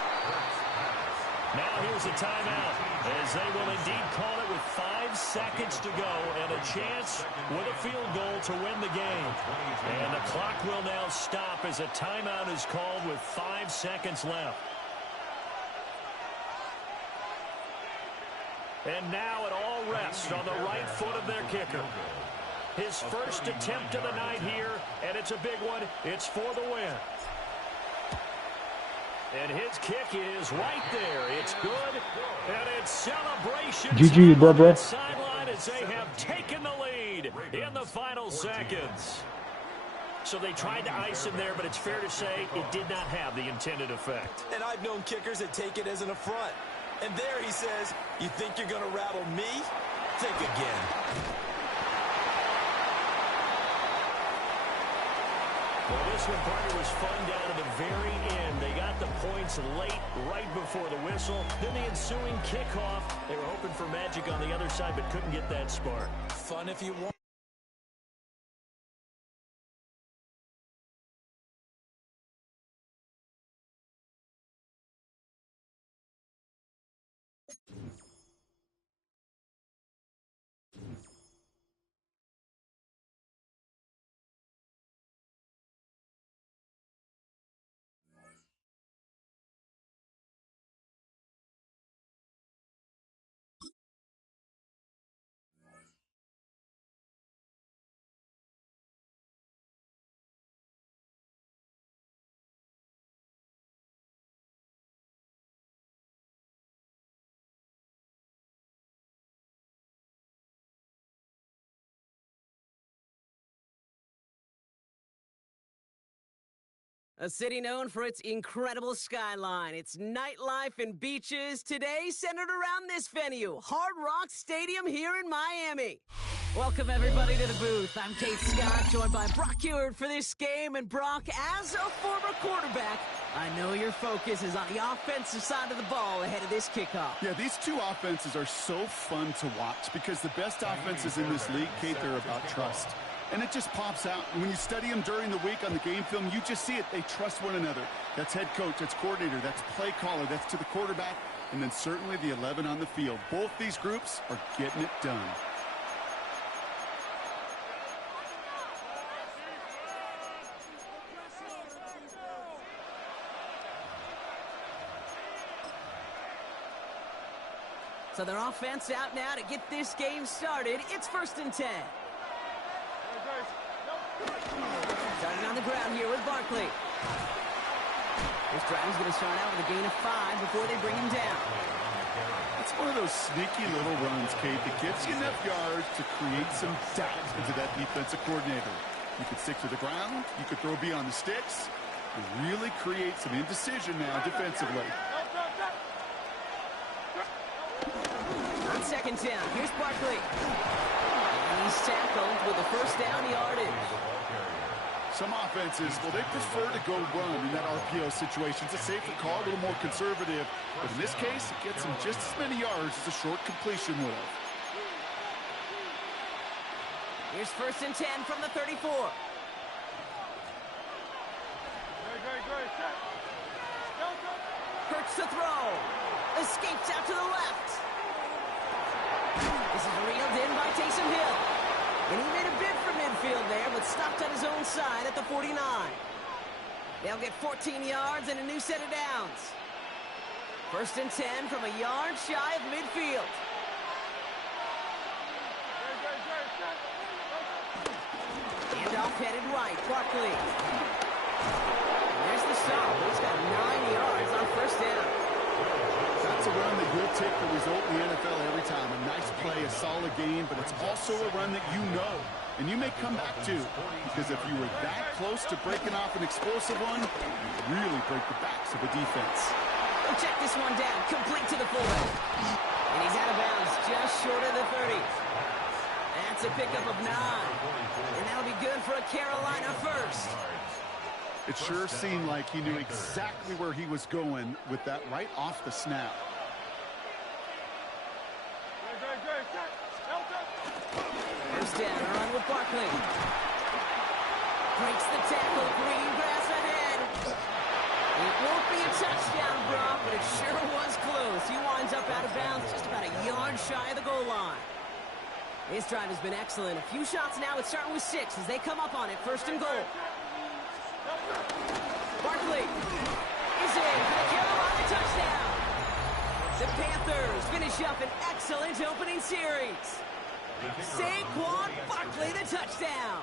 Now here's a timeout, as they will indeed call it with 5 seconds to go and a chance with a field goal to win the game. And the clock will now stop as a timeout is called with 5 seconds left. And now it all rests on the right foot of their kicker. His first attempt of the night here, and it's a big one. It's for the win. And his kick is right there. It's good, and it's celebration. GG, brother. Sideline as they have taken the lead in the final seconds. So they tried to ice him there, but it's fair to say it did not have the intended effect. And I've known kickers that take it as an affront. And there he says, you think you're going to rattle me? Think again. Well, this one, partner, was fun down to the very end. They got the points late, right before the whistle. Then the ensuing kickoff. They were hoping for magic on the other side, but couldn't get that spark. Fun if you want. A city known for its incredible skyline, its nightlife and beaches, today centered around this venue, Hard Rock Stadium here in Miami. Welcome everybody to the booth. I'm Kate Scott, joined by Brock Ewert for this game. And Brock, as a former quarterback, I know your focus is on the offensive side of the ball ahead of this kickoff. Yeah, these two offenses are so fun to watch because the best offenses in this league, Kate, they're about trust. And it just pops out. And when you study them during the week on the game film, you just see it. They trust one another. That's head coach, that's coordinator, that's play caller, that's to the quarterback, and then certainly the 11 on the field. Both these groups are getting it done. So their offense out now to get this game started. It's 1st and 10. Starting on the ground here with Barkley. This drive is going to start out with a gain of 5 before they bring him down. It's one of those sneaky little runs, Kate, that gets you enough yards to create some doubt into that defensive coordinator. You could stick to the ground. You could throw beyond the sticks. And really create some indecision now defensively. On 2nd down, here's Barkley. And he's tackled with a 1st down yardage. Some offenses, well, they prefer to go run in that RPO situation. It's a safer call, a little more conservative. But in this case, it gets them just as many yards as a short completion would have. Here's 1st and 10 from the 34. Hurts to throw. Escapes out to the left. This is reeled in by Taysom Hill. And he made a bid for midfield there, but stopped on his own side at the 49. They'll get 14 yards and a new set of downs. 1st and 10 from a yard shy of midfield. Handoff headed right, Barkley. And there's the stop. He's got 9 yards on 1st down. That's a run that will take the result in the NFL every time. A nice play, a solid game, but it's also a run that you know, and you may come back to, because if you were that close to breaking off an explosive one, you really break the backs of the defense. We'll check this one down, complete to the fullback. And he's out of bounds, just short of the 30. That's a pickup of 9. And that'll be good for a Carolina first. It sure seemed like he knew exactly where he was going with that right off the snap. First down, a run with Barkley. Breaks the tackle, green grass ahead. It won't be a touchdown, Brock, but it sure was close. He winds up out of bounds just about a yard shy of the goal line. This drive has been excellent. A few shots now. It's starting with 6 as they come up on it. 1st and goal. Barkley is in for the Carolina touchdown. The Panthers finish up an excellent opening series. Saquon Barkley, the touchdown.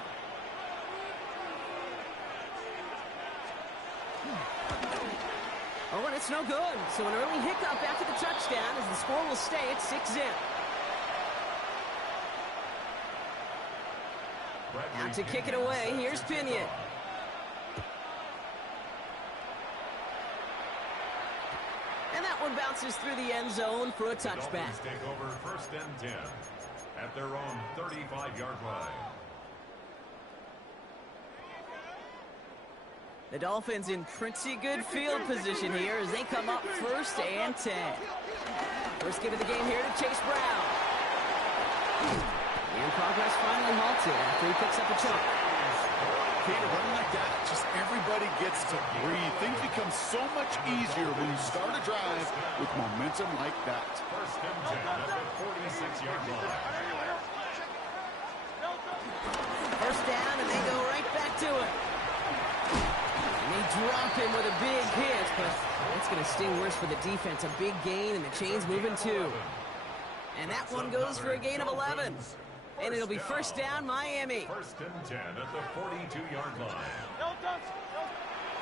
Oh, and it's no good. So an early hiccup after the touchdown as the score will stay at 6-zip. Now to kick it away, here's Pinion. And that one bounces through the end zone for a touchback. Take over 1st and 10 at their own 35-yard line. The Dolphins in pretty good field position here as they come up 1st and 10. First give of the game here to Chase Brown. And progress finally halted after he picks up a chunk. Kate, a run like that, just everybody gets to breathe. Things become so much easier when you start a drive with momentum like that. 1st and 10 at the 46-yard line. First down, and they go right back to it. And they drop him with a big hit, but that's going to sting worse for the defense. A big gain, and the chain's moving too. And that one goes for a gain of 11. And it'll be 1st down, Miami. 1st and 10 at the 42-yard line.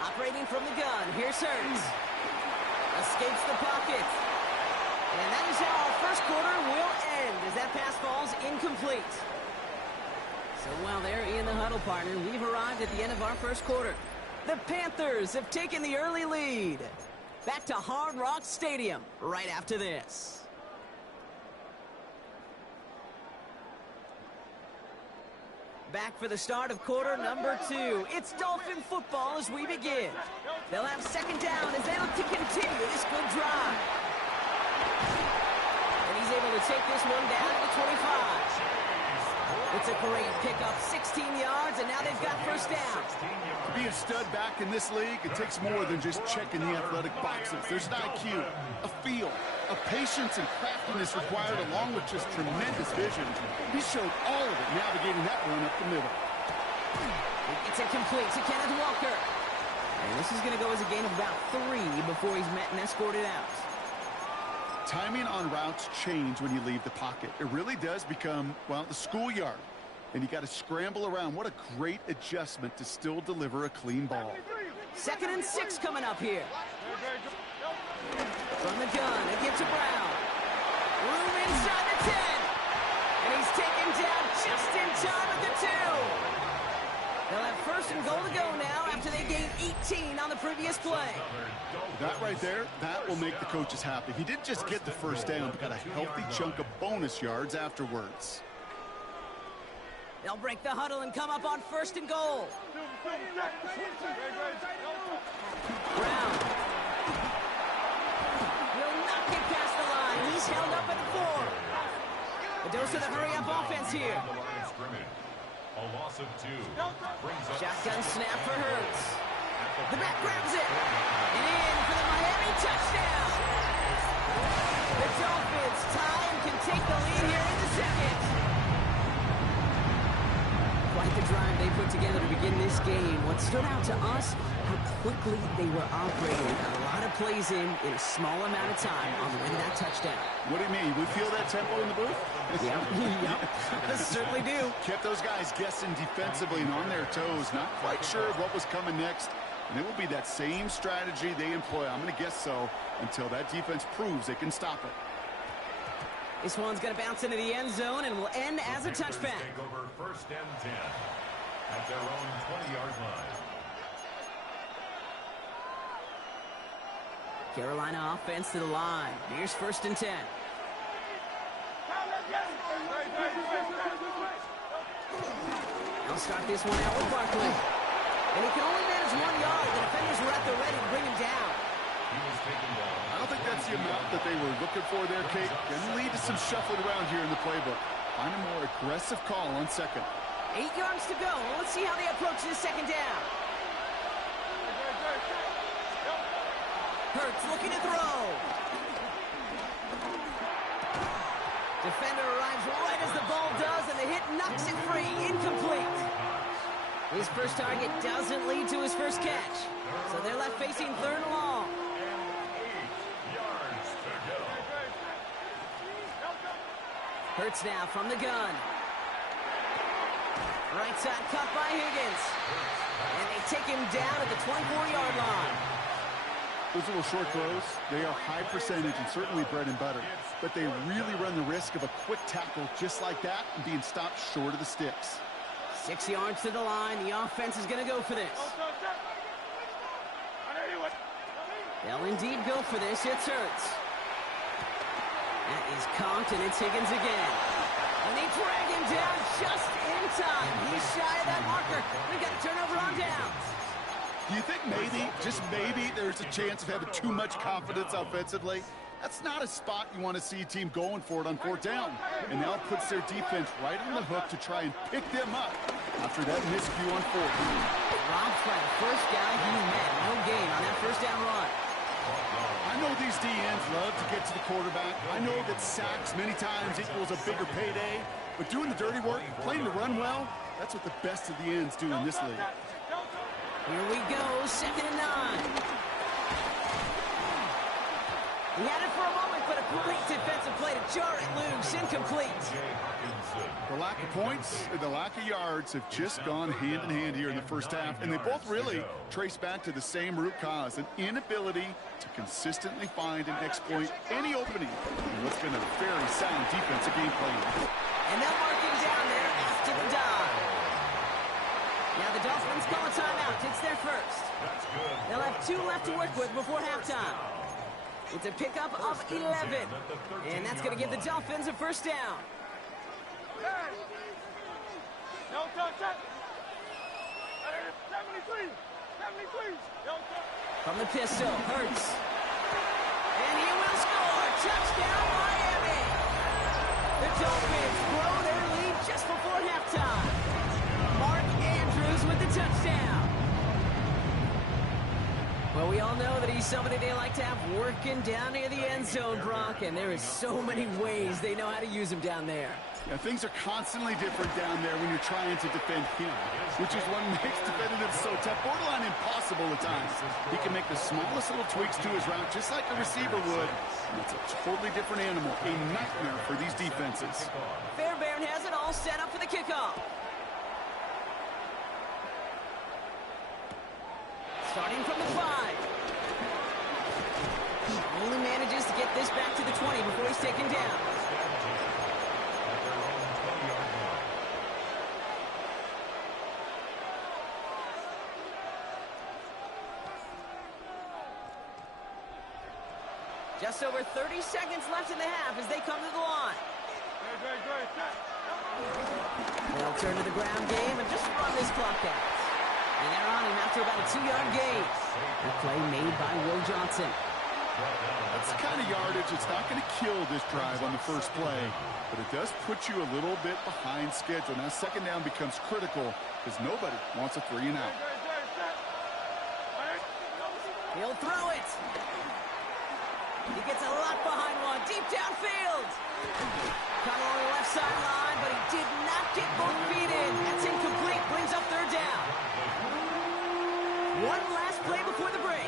Operating from the gun, here's Hurts. Escapes the pocket. And that is how our first quarter will end as that pass falls incomplete. So while they're in the huddle, partner, we've arrived at the end of our first quarter. The Panthers have taken the early lead. Back to Hard Rock Stadium right after this. Back for the start of quarter number 2. It's Dolphin football as we begin. They'll have 2nd down as they look to continue this good drive. And he's able to take this one down to the 25. It's a great pickup, 16 yards, and now they've got 1st down. To be a stud back in this league, it takes more than just checking the athletic boxes. There's an IQ, a feel, a patience and craftiness required along with just tremendous vision. He showed all of it navigating that run up the middle. It's incomplete to Kenneth Walker. And this is going to go as a gain of about 3 before he's met and escorted out. Timing on routes change when you leave the pocket. It really does become, well, the schoolyard. And you got to scramble around. What a great adjustment to still deliver a clean ball. 2nd and 6 coming up here. From the gun, again to Brown. Room inside the 10. And he's taken down just in time at the 2. They'll have 1st and goal to go now after they gained 18 on the previous play. That right there, that will make the coaches happy. He didn't just get the 1st down, but got a healthy chunk of bonus yards afterwards. They'll break the huddle and come up on 1st and goal. Brown will not get past the line. He's held up at the 4. The dose of the hurry-up offense here. A loss of 2. Shotgun snap for Hurts. The back grabs it. And in for the Miami touchdown. The Dolphins tie and can take the lead here in the 2nd. Quite the this game. What stood out to us, how quickly they were operating. A lot of plays in a small amount of time on the way to that touchdown. What do you mean? We feel that tempo in the booth? Yep, certainly do. Kept those guys guessing defensively and on their toes. Not quite sure of what was coming next. And it will be that same strategy they employ, I'm going to guess so, until that defense proves they can stop it. This one's going to bounce into the end zone and will end as a touchback. Take over 1st and 10 at their own 20-yard line. Carolina offense to the line. Here's 1st and 10. They'll start this one out with Barkley. And he can only manage 1 yard. The defenders were at the ready to bring him down. He was taken down. I don't think that's the amount that they were looking for there, Kate. Can lead to some shuffling around here in the playbook. Find a more aggressive call on 2nd. 8 yards to go. Let's see how they approach this 2nd down. Hurts looking to throw. Defender arrives right as the ball does, and the hit knocks it free. Incomplete. His first target doesn't lead to his first catch. So they're left facing 3rd and long. 8 yards to go. Hurts now from the gun. Right side cut by Higgins. And they take him down at the 24-yard line. Those little short throws, they are high percentage and certainly bread and butter. But they really run the risk of a quick tackle just like that and being stopped short of the sticks. 6 yards to the line. The offense is going to go for this. They'll indeed go for this. It's Hurts. That is conked, and it's Higgins again. And they drag him down just in time. He's shy of that marker. We've got a turnover on downs. Do you think maybe, just maybe, there's a chance of having too much confidence offensively? That's not a spot you want to see a team going for it on 4th down. And now it puts their defense right on the hook to try and pick them up after that miscue on 4th. Robbed by the first guy he met. No gain on that 1st down run. I know these DNs love to get to the quarterback. I know that sacks many times equals a bigger payday. But doing the dirty work, playing the run well, that's what the best of the ends do in this league. Here we go, 2nd and 9. He had it for a moment, but a great defensive play to jar it loose. Incomplete. The lack of points and the lack of yards have just gone hand in hand here in the 1st half, and they both really trace back to the same root cause, an inability to consistently find and exploit any opening in what's been a very sound defensive game plan. And they'll mark him down there after the dive. Now the Dolphins call a timeout. It's their first. They'll have 2 left to work with before halftime. It's a pickup of 11. And that's going to give the Dolphins a 1st down. From the pistol, Hurts. And he will score. Touchdown, Miami. The Dolphins grow their lead just before halftime. Mark Andrews with the touchdown. Well, we all know that he's somebody they like to have working down near the end zone, Brock, and there is so many ways they know how to use him down there. Yeah, things are constantly different down there when you're trying to defend him, which is what makes defending him so tough, borderline impossible at times. He can make the smallest little tweaks to his route, just like a receiver would. And it's a totally different animal, a nightmare for these defenses. Fairbairn has it all set up for the kickoff. Starting from the 5. Only manages to get this back to the 20 before he's taken down. Just over 30 seconds left in the half as they come to the line. They'll turn to the ground game and just run this clock out. And they're on him after about a 2-yard gain. A play made by Will Johnson. That's the kind of yardage that's not going to kill this drive on the first play, but it does put you a little bit behind schedule. Now 2nd down becomes critical because nobody wants a 3 and out. He'll throw it. He gets a lot behind one, deep downfield. Caught along the left sideline, but he did not get both feet in. That's incomplete, brings up third down. One last play before the break.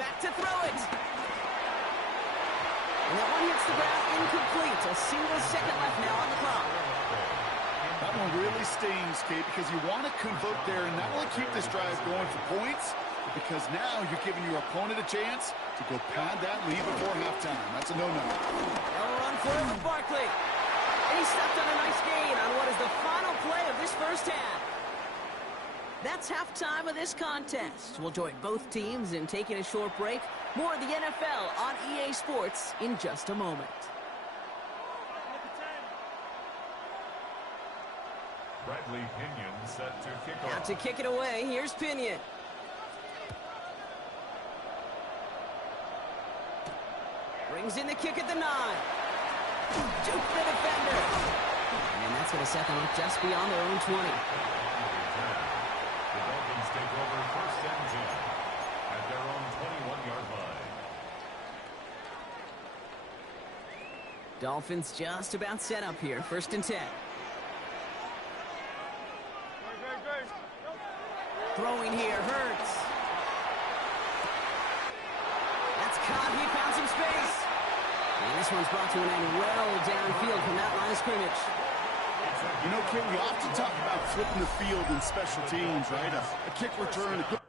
Back to throw it. And that one hits the ground incomplete. A single second left now on the clock. That one really stings, Kate, because you want to convert there and not only keep this drive going for points, because now you're giving your opponent a chance to go pad that lead before halftime. That's a no-no. They'll run for it with Barkley. And he stopped on a nice gain on what is the final play of this first half. That's halftime of this contest. We'll join both teams in taking a short break. More of the NFL on EA Sports in just a moment. Bradley Pinion set to kick off. Out to kick it away. Here's Pinion. Brings in the kick at the 9. Juke the defender. And that's going to set them up just beyond their own 20. The Dolphins take over first and 10 at their own 21-yard line. Dolphins just about set up here. First and 10. Throwing here, Hurts. That's caught. He found some space. And this one's brought to an end well downfield from that line of scrimmage. You know, Kate, we often talk about flipping the field in special teams, right? A kick return, a good...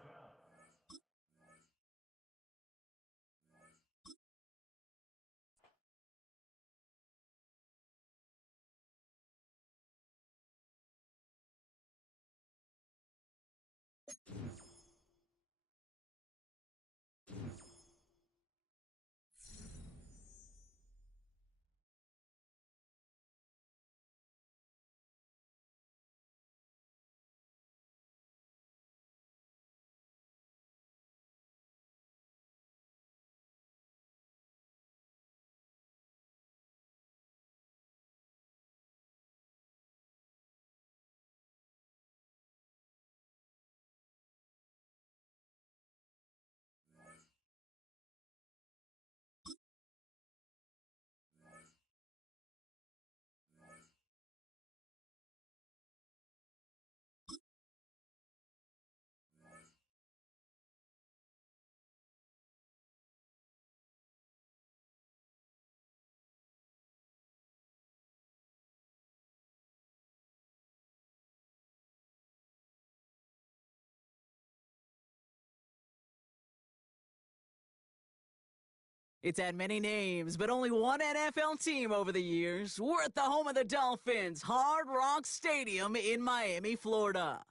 It's had many names, but only one NFL team over the years. We're at the home of the Dolphins, Hard Rock Stadium in Miami, Florida.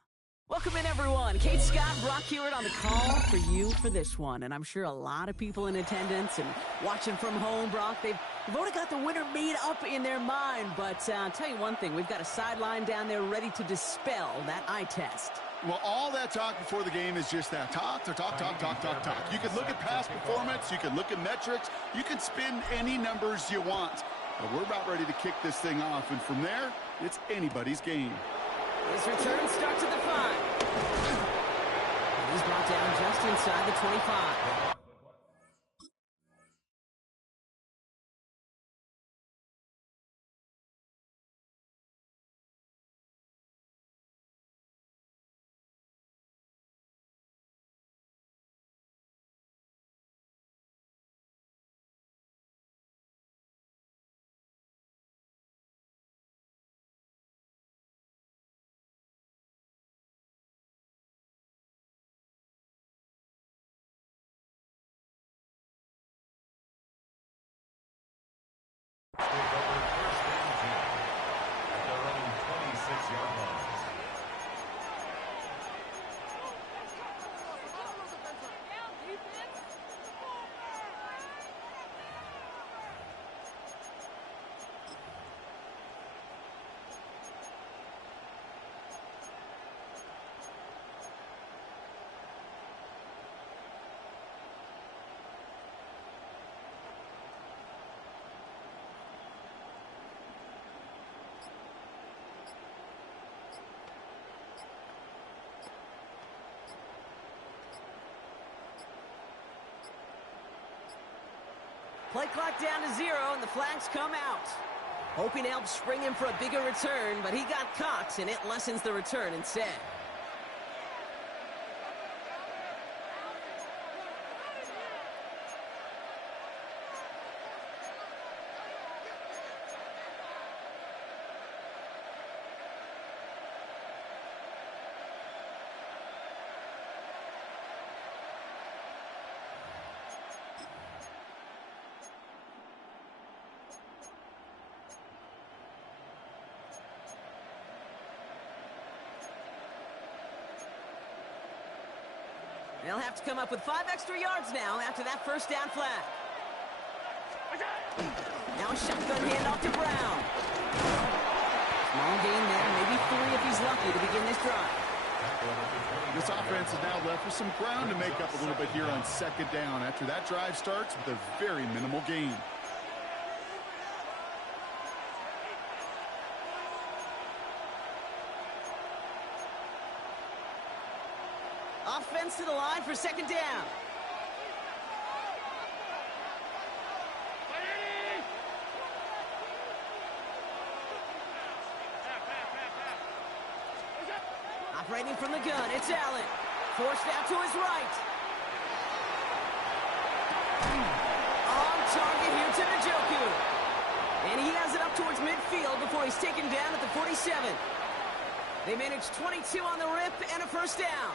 Welcome in, everyone. Kate Scott, Brock Hewitt on the call for you for this one. And I'm sure a lot of people in attendance and watching from home, Brock, they've already got the winner made up in their mind. But I'll tell you one thing, we've got a sideline down there ready to dispel that eye test. Well, all that talk before the game is just that. Talk. You can look at past performance. You can look at metrics. You can spin any numbers you want. But we're about ready to kick this thing off. And from there, it's anybody's game. His return starts at the 5. He's brought down just inside the 25. Play clock down to 0, and the flags come out. Hoping to help spring him for a bigger return, but he got caught, and it lessens the return instead. They'll have to come up with 5 extra yards now after that first down flag. Now a shotgun handoff to Brown. Small gain there, maybe 3 if he's lucky to begin this drive. This offense is now left with some ground to make up a little bit here on second down after that drive starts with a very minimal gain. Offense to the line for second down. Operating from the gun, it's Allen. Forced out to his right. On target here to Njoku. And he has it up towards midfield before he's taken down at the 47. They managed 22 on the rip and a first down.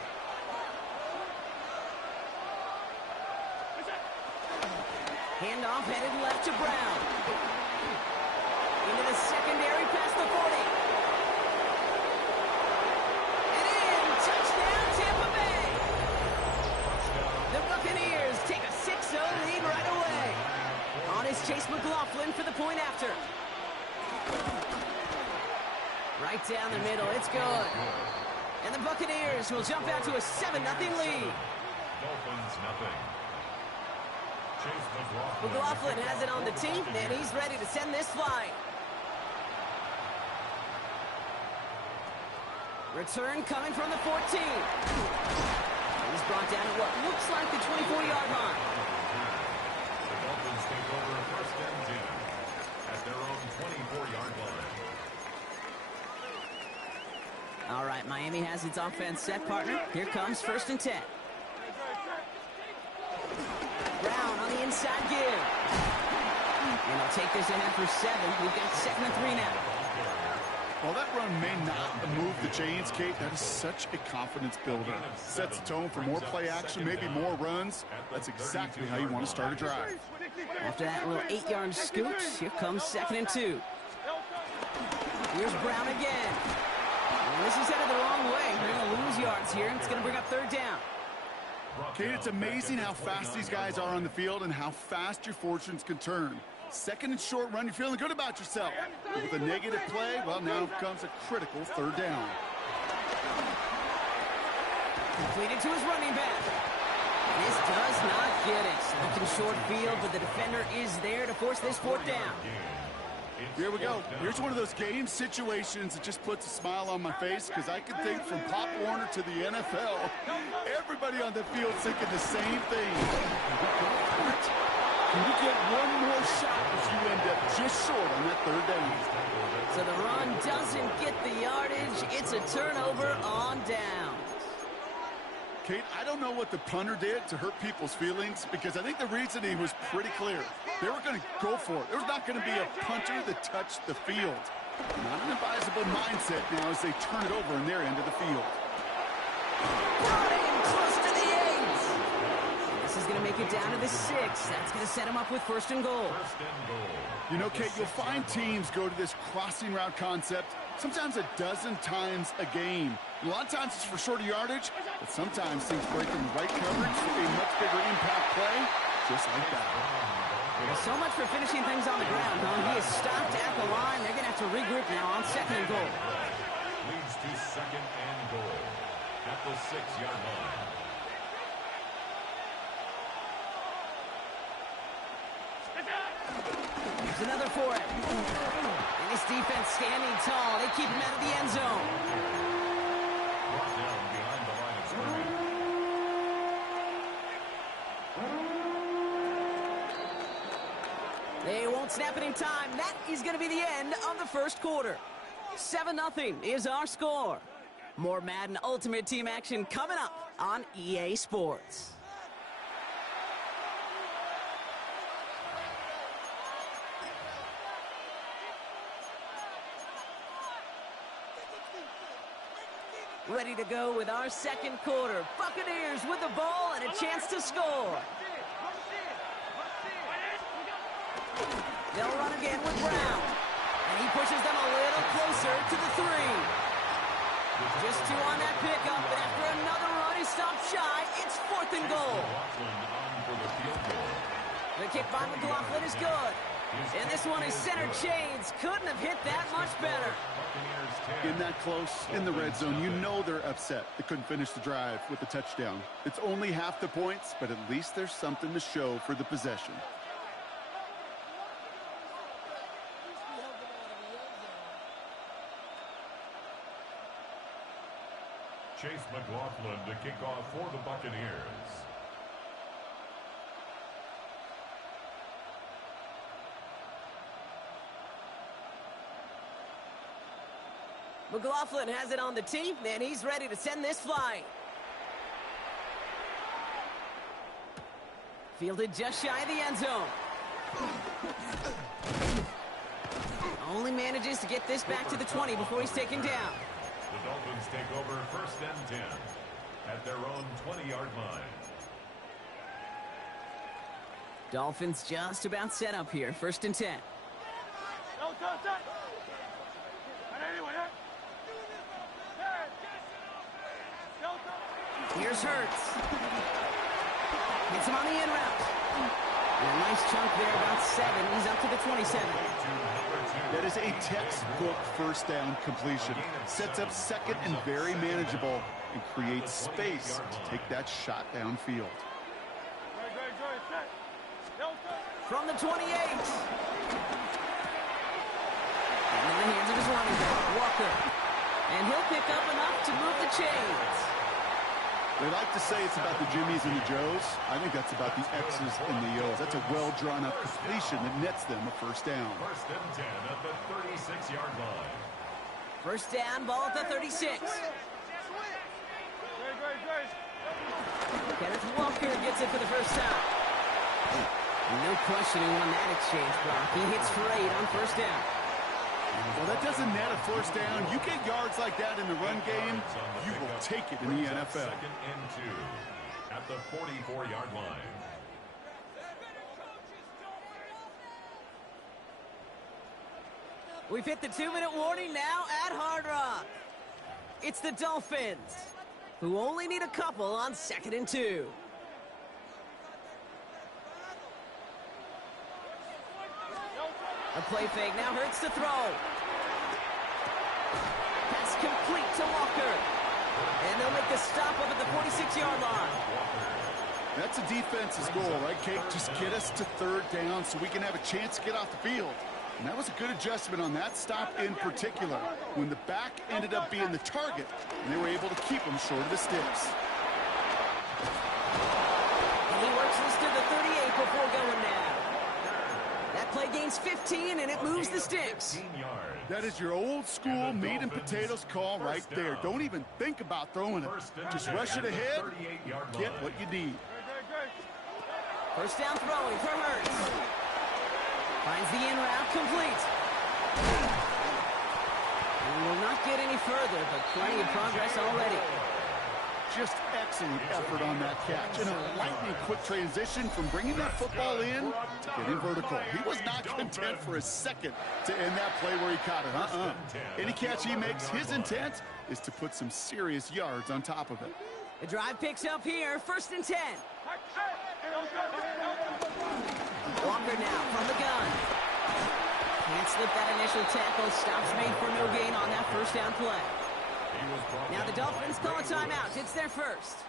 Handoff headed left to Brown. Into the secondary past the 40. And in, touchdown Tampa Bay. The Buccaneers take a 6-0 lead right away. On is Chase McLaughlin for the point after. Right down the middle, it's good. And the Buccaneers will jump out to a 7-0 lead. Dolphins nothing. McLaughlin has it on the team, and he's ready to send this flying. Return coming from the 14. He's brought down at what looks like the 24-yard line. The Dolphins take over first and 10 at their own 24-yard line. All right, Miami has its offense set, partner. Here comes first and 10. Brown on the inside give. And they'll take this ahead for 7. We've got 2nd and 3 now. While that run may not move the chains, Kate, that is such a confidence builder. Sets the tone for more play action, maybe more runs. That's exactly how you want to start a drive. After that little 8-yard scoot, here comes 2nd and 2. Here's Brown again. And this is headed the wrong way. They're going to lose yards here, and it's going to bring up 3rd down. Kate, it's amazing how fast these guys are on the field and how fast your fortunes can turn. 2nd and short run, you're feeling good about yourself. But with a negative play, well, now comes a critical 3rd down. Completed to his running back. This does not get it. Looking short field, but the defender is there to force this 4th down. Here we go. Here's one of those game situations that just puts a smile on my face because I can think from Pop Warner to the NFL. Everybody on the field thinking the same thing. Can you get one more shot as you end up just short on that 3rd down? So the run doesn't get the yardage. It's a turnover on down. Kate, I don't know what the punter did to hurt people's feelings because I think the reasoning was pretty clear. They were going to go for it. There's not going to be a punter that touched the field. Not an advisable mindset now as they turn it over in their end of the field. Brought in close to the 8. This is going to make it down to the 6. That's going to set him up with 1st and goal. You know, Kate, you'll find teams go to this crossing route concept sometimes a dozen times a game. A lot of times it's for shorter yardage, but sometimes things break in the right coverage for a much bigger impact play, just like that. Well, so much for finishing things on the ground, huh? He is stopped at the line. They're going to have to regroup now on 2nd and goal. Leads to 2nd and goal at the 6-yard line. There's another for it. And this defense standing tall. They keep him out of the end zone. Brought down behind the line of scrimmage. don't snap it in time. That is going to be the end of the first quarter. 7-0 is our score. More Madden Ultimate Team action coming up on EA Sports. Ready to go with our second quarter. Buccaneers with the ball and a chance to score. They'll run again with Brown. And he pushes them a little closer to the 3. Just 2 on that pickup, but after another run, he stopped shy. It's 4th and goal. The kick by McLaughlin is good. And this one is center chains. Couldn't have hit that much better. In that close, in the red zone, you know they're upset. They couldn't finish the drive with the touchdown. It's only half the points, but at least there's something to show for the possession. Chase McLaughlin to kick off for the Buccaneers. McLaughlin has it on the tee, and he's ready to send this flying. Fielded just shy of the end zone. Only manages to get this back to the 20 before he's taken down. The Dolphins take over 1st and 10 at their own 20-yard line. Dolphins just about set up here. 1st and 10. Here's Hurts. Hits him on the in route. And a nice chunk there, about 7. He's up to the 27. That is a textbook first down completion. Sets up 2nd and very manageable and creates space to take that shot downfield. From the 28. And in the hands of his running back, Walker. And he'll pick up enough to move the chains. They like to say it's about the Jimmies and the Joes. I think that's about the X's and the O's. That's a well-drawn-up completion that nets them a 1st down. 1st and 10 at the 36-yard line. 1st down, ball at the 36. Kenneth Walker gets it for the 1st time. No question he won that exchange, Brock. He hits for 8 on 1st down. Well, that doesn't net a 1st down. You get yards like that in the run game, you will take it in the NFL. 2nd and 2 at the 44-yard line. We've hit the 2-minute warning now at Hard Rock. It's the Dolphins, who only need a couple on 2nd and 2. A play fake now Hurts to throw. Pass complete to Walker. And they'll make the stop up at the 46-yard line. That's a defense's goal, right, Kate? Just get us to 3rd down so we can have a chance to get off the field. And that was a good adjustment on that stop in particular, when the back ended up being the target, and they were able to keep him short of the sticks. And he works this to the 38 before going down. That play gains 15, and it moves the sticks. That is your old school meat and potatoes call right there. Don't even think about throwing it. Just rush it ahead, get what you need. 1st down throwing for Hurts. Finds the in route complete. And will not get any further, but plenty of progress already. Just excellent effort on that catch. And a lightning quick transition from bringing that football in to getting vertical. He was not content for a second to end that play where he caught it. Any catch he makes, his intent is to put some serious yards on top of it. The drive picks up here, 1st and 10. Walker now from the gun. Can't slip that initial tackle. Stops made for no gain on that 1st down play. Now the Dolphins call a timeout. It's their 1st.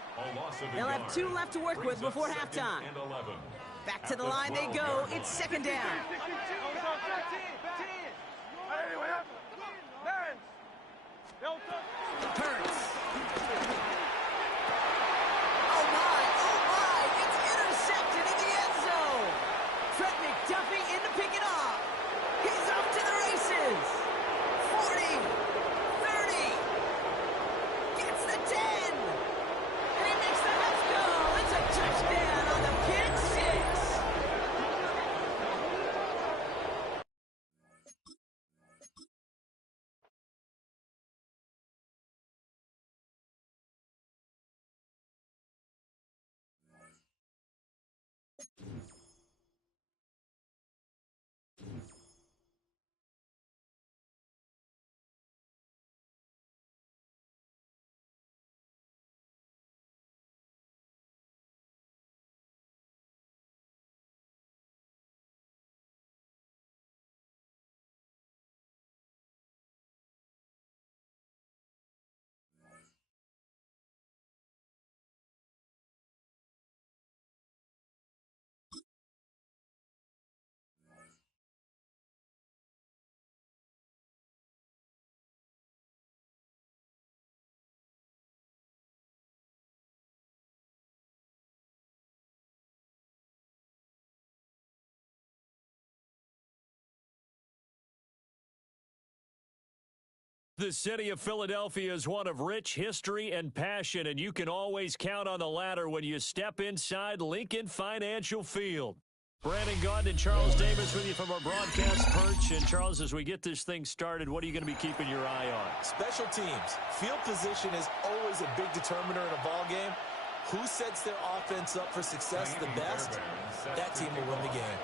They'll have 2 left to work with before halftime. Back to the line they go. It's 2nd down. Hurts. Oh my, it's intercepted in the end zone. Trent McDuffie in to pick it off. The city of Philadelphia is one of rich history and passion, and you can always count on the latter when you step inside Lincoln Financial Field. Brandon Gaudin and Charles Davis with you from our broadcast perch. And, Charles, as we get this thing started, what are you going to be keeping your eye on? Special teams. Field position is always a big determiner in a ball game. Who sets their offense up for success the best, that team will win the game.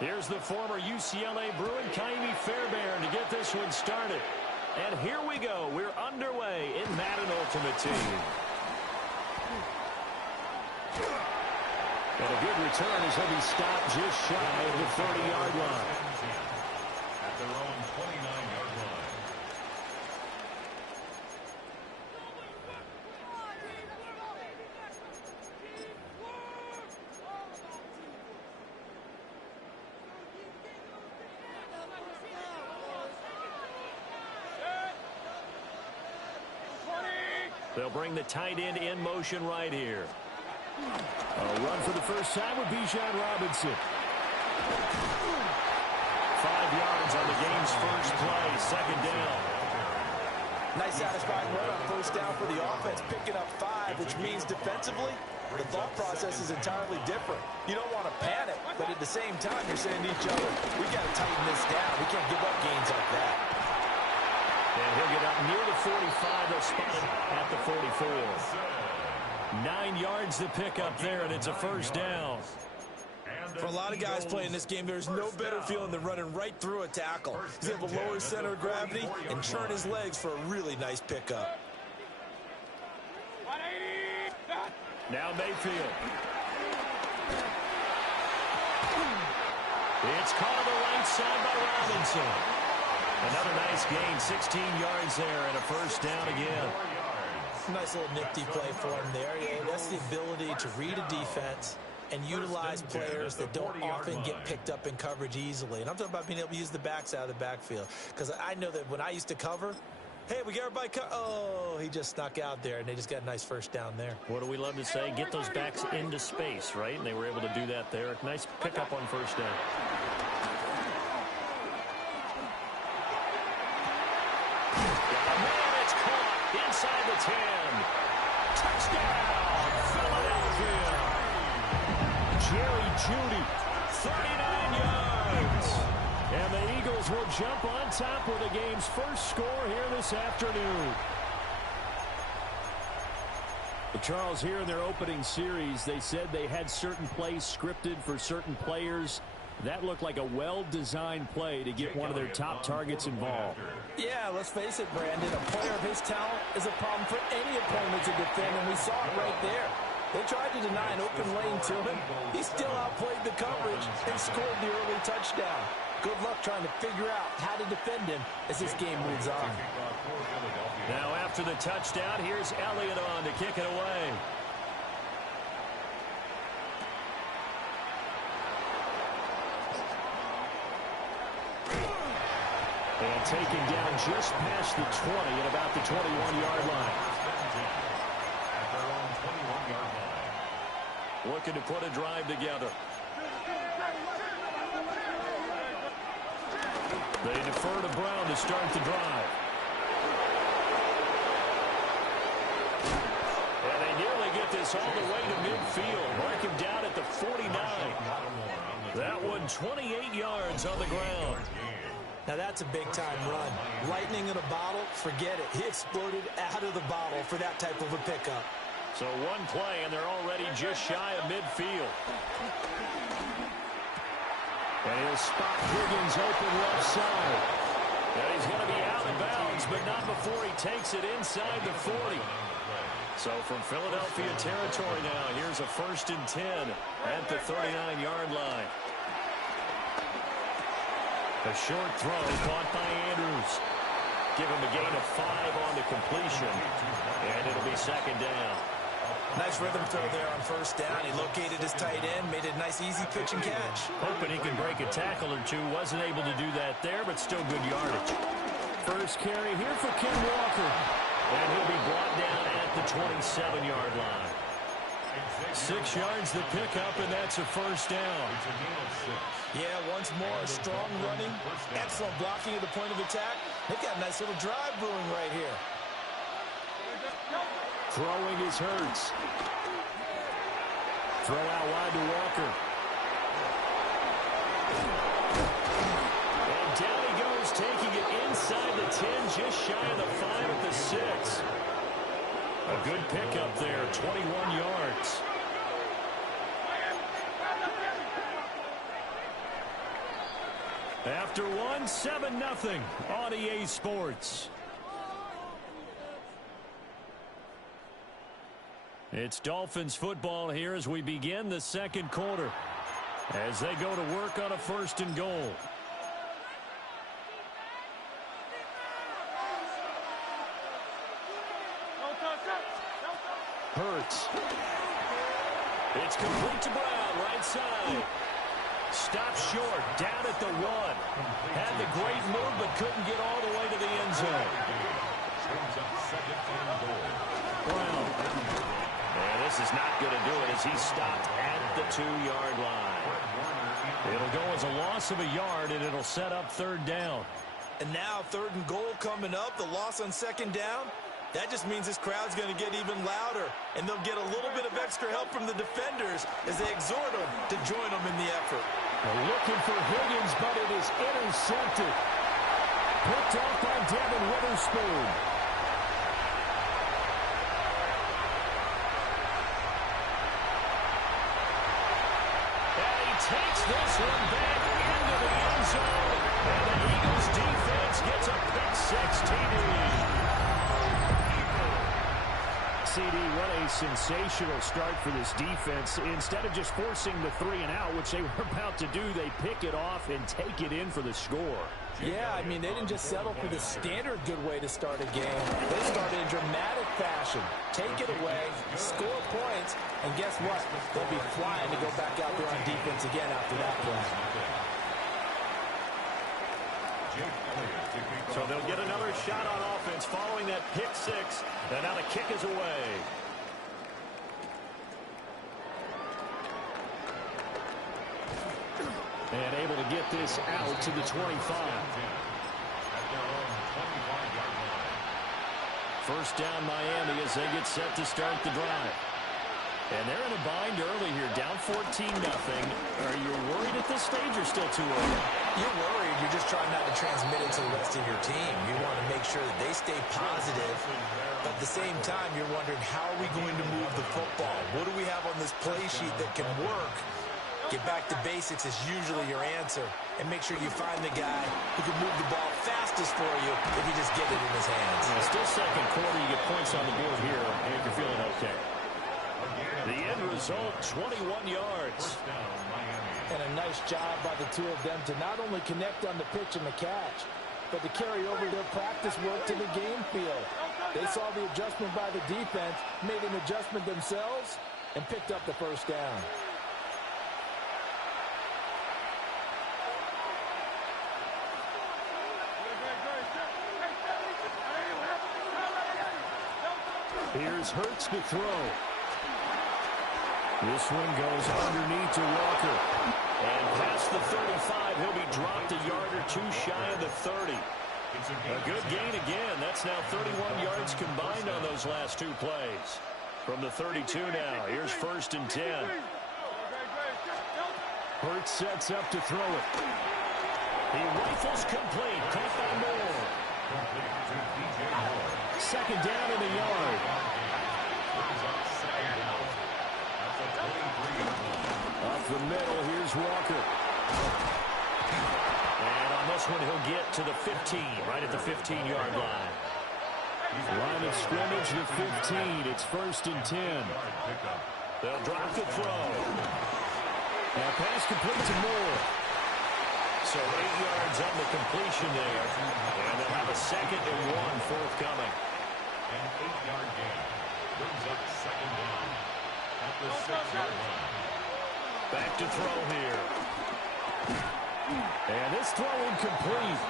Here's the former UCLA Bruin, Kaimi Fairbairn, to get this one started. And here we go. We're underway in Madden Ultimate Team. And a good return as he'll be stopped just shy of the 30-yard line. At their own 29-yard line. They'll bring the tight end in motion right here. A run for the first time with Bijan Robinson. 5 yards on the game's first play, second down. Nice satisfying run on first down for the offense, picking up 5, which means defensively, the thought process is entirely different. You don't want to panic, but at the same time, you're saying to each other, we got to tighten this down. We can't give up gains like that. And he'll get up near the 45. They'll spot him at the 44. 9 yards to pick up there, and it's a first down. For a lot of guys playing this game, there's no better feeling than running right through a tackle. He's able to lower his center of gravity and churn his legs for a really nice pickup. Now Mayfield. It's caught on the right side by Robinson. Another nice gain, 16 yards there, and a first down again. Nice little nifty play for him there. Yeah, that's the ability to read a defense and utilize players that don't often get picked up in coverage easily. And I'm talking about being able to use the backs out of the backfield. Because I know that when I used to cover, hey, we got everybody oh, he just snuck out there, and they just got a nice first down there. What do we love to say? Get those backs into space, right? And they were able to do that there. Nice pickup on first down. Inside the 10. Touchdown, Philadelphia. Jerry Jeudy, 39 yards. And the Eagles will jump on top with the game's first score here this afternoon. Charles, here in their opening series, they said they had certain plays scripted for certain players. That looked like a well-designed play to get one of their top targets involved. Yeah, let's face it, Brandon. A player of his talent is a problem for any opponent to defend, and we saw it right there. They tried to deny an open lane to him. He still outplayed the coverage and scored the early touchdown. Good luck trying to figure out how to defend him as this game moves on. Now after the touchdown, here's Elliott on to kick it away. And taken down just past the 20 at about the 21-yard line. At their own 21-yard line. Looking to put a drive together. They defer to Brown to start the drive. And they nearly get this all the way to midfield. Mark him down at the 49. That one 28 yards on the ground. Now that's a big-time run. Lightning in a bottle, forget it. He exploded out of the bottle for that type of a pickup. So one play, and they're already just shy of midfield. And he'll spot Higgins open left side. And he's going to be out of bounds, but not before he takes it inside the 40. So from Philadelphia territory now, here's a 1st and 10 at the 39-yard line. A short throw caught by Andrews. Give him a gain of 5 on the completion, and it'll be 2nd down. Nice rhythm throw there on 1st down. He located his tight end, made it a nice, easy pitch and catch. Hoping he can break a tackle or two. Wasn't able to do that there, but still good yardage. First carry here for Ken Walker. And he'll be brought down at the 27-yard line. 6 yards the pickup, and that's a 1st down. Yeah, once more, strong running, excellent blocking at the point of attack. They've got a nice little drive brewing right here. Throwing is Hurts. Throw out wide to Walker. And down he goes, taking it inside the 10, just shy of the 5 at the 6. A good pickup there, 21 yards. After one, 7-0 on EA Sports. It's Dolphins football here as we begin the 2nd quarter, as they go to work on a 1st and goal. Hurts. It's complete to Brown, right side. Stopped short, down at the 1. Had the great move, but couldn't get all the way to the end zone. Brown. And this is not going to do it as he's stopped at the 2-yard line. It'll go as a loss of a yard, and it'll set up 3rd down. And now 3rd and goal coming up, the loss on 2nd down. That just means this crowd's going to get even louder, and they'll get a little bit of extra help from the defenders as they exhort them to join them in the effort. They're looking for Higgins, but it is intercepted. Picked off by Devin Witherspoon. And he takes this one back into the end zone, and the Eagles defense gets a pick-6 TD. CD, what a sensational start for this defense. Instead of just forcing the 3-and-out, which they were about to do, they pick it off and take it in for the score. Yeah, I mean, they didn't just settle for the standard good way to start a game. They started in dramatic fashion. Take it away, score points, and guess what? They'll be flying to go back out there on defense again after that play. So they'll get another shot on offense following that pick-6, and now the kick is away. And able to get this out to the 25. First down Miami as they get set to start the drive. And they're in a bind early here, down 14-0. Are you worried at this stage or still too early? You're worried. You're just trying not to transmit it to the rest of your team. You want to make sure that they stay positive. But at the same time, you're wondering, how are we going to move the football? What do we have on this play sheet that can work? Get back to basics is usually your answer. And make sure you find the guy who can move the ball fastest for you if you just get it in his hands. Still 2nd quarter, you get points on the board here, and you're feeling okay. The end result, 21 yards. And a nice job by the two of them to not only connect on the pitch and the catch, but to carry over their practice work to the game field. They saw the adjustment by the defense, made an adjustment themselves, and picked up the 1st down. Here's Hurts to throw. This one goes underneath to Walker. And past the 35, he'll be dropped a yard or two shy of the 30. A good gain again. That's now 31 yards combined on those last 2 plays. From the 32 now, here's 1st and 10. Hurts sets up to throw it. He rifles complete. Caught by Moore. 2nd down in the yard. the middle. Here's Walker. And on this one, he'll get to the 15, right at the 15-yard line. Line of scrimmage, the 15. It's 1st and 10. They'll drop the throw. Now pass complete to Moore. So 8 yards on the completion there. And they'll have a 2nd and 1 forthcoming. An 8-yard gain brings up 2nd down at the 6-yard line. Back to throw here. And this throw incomplete.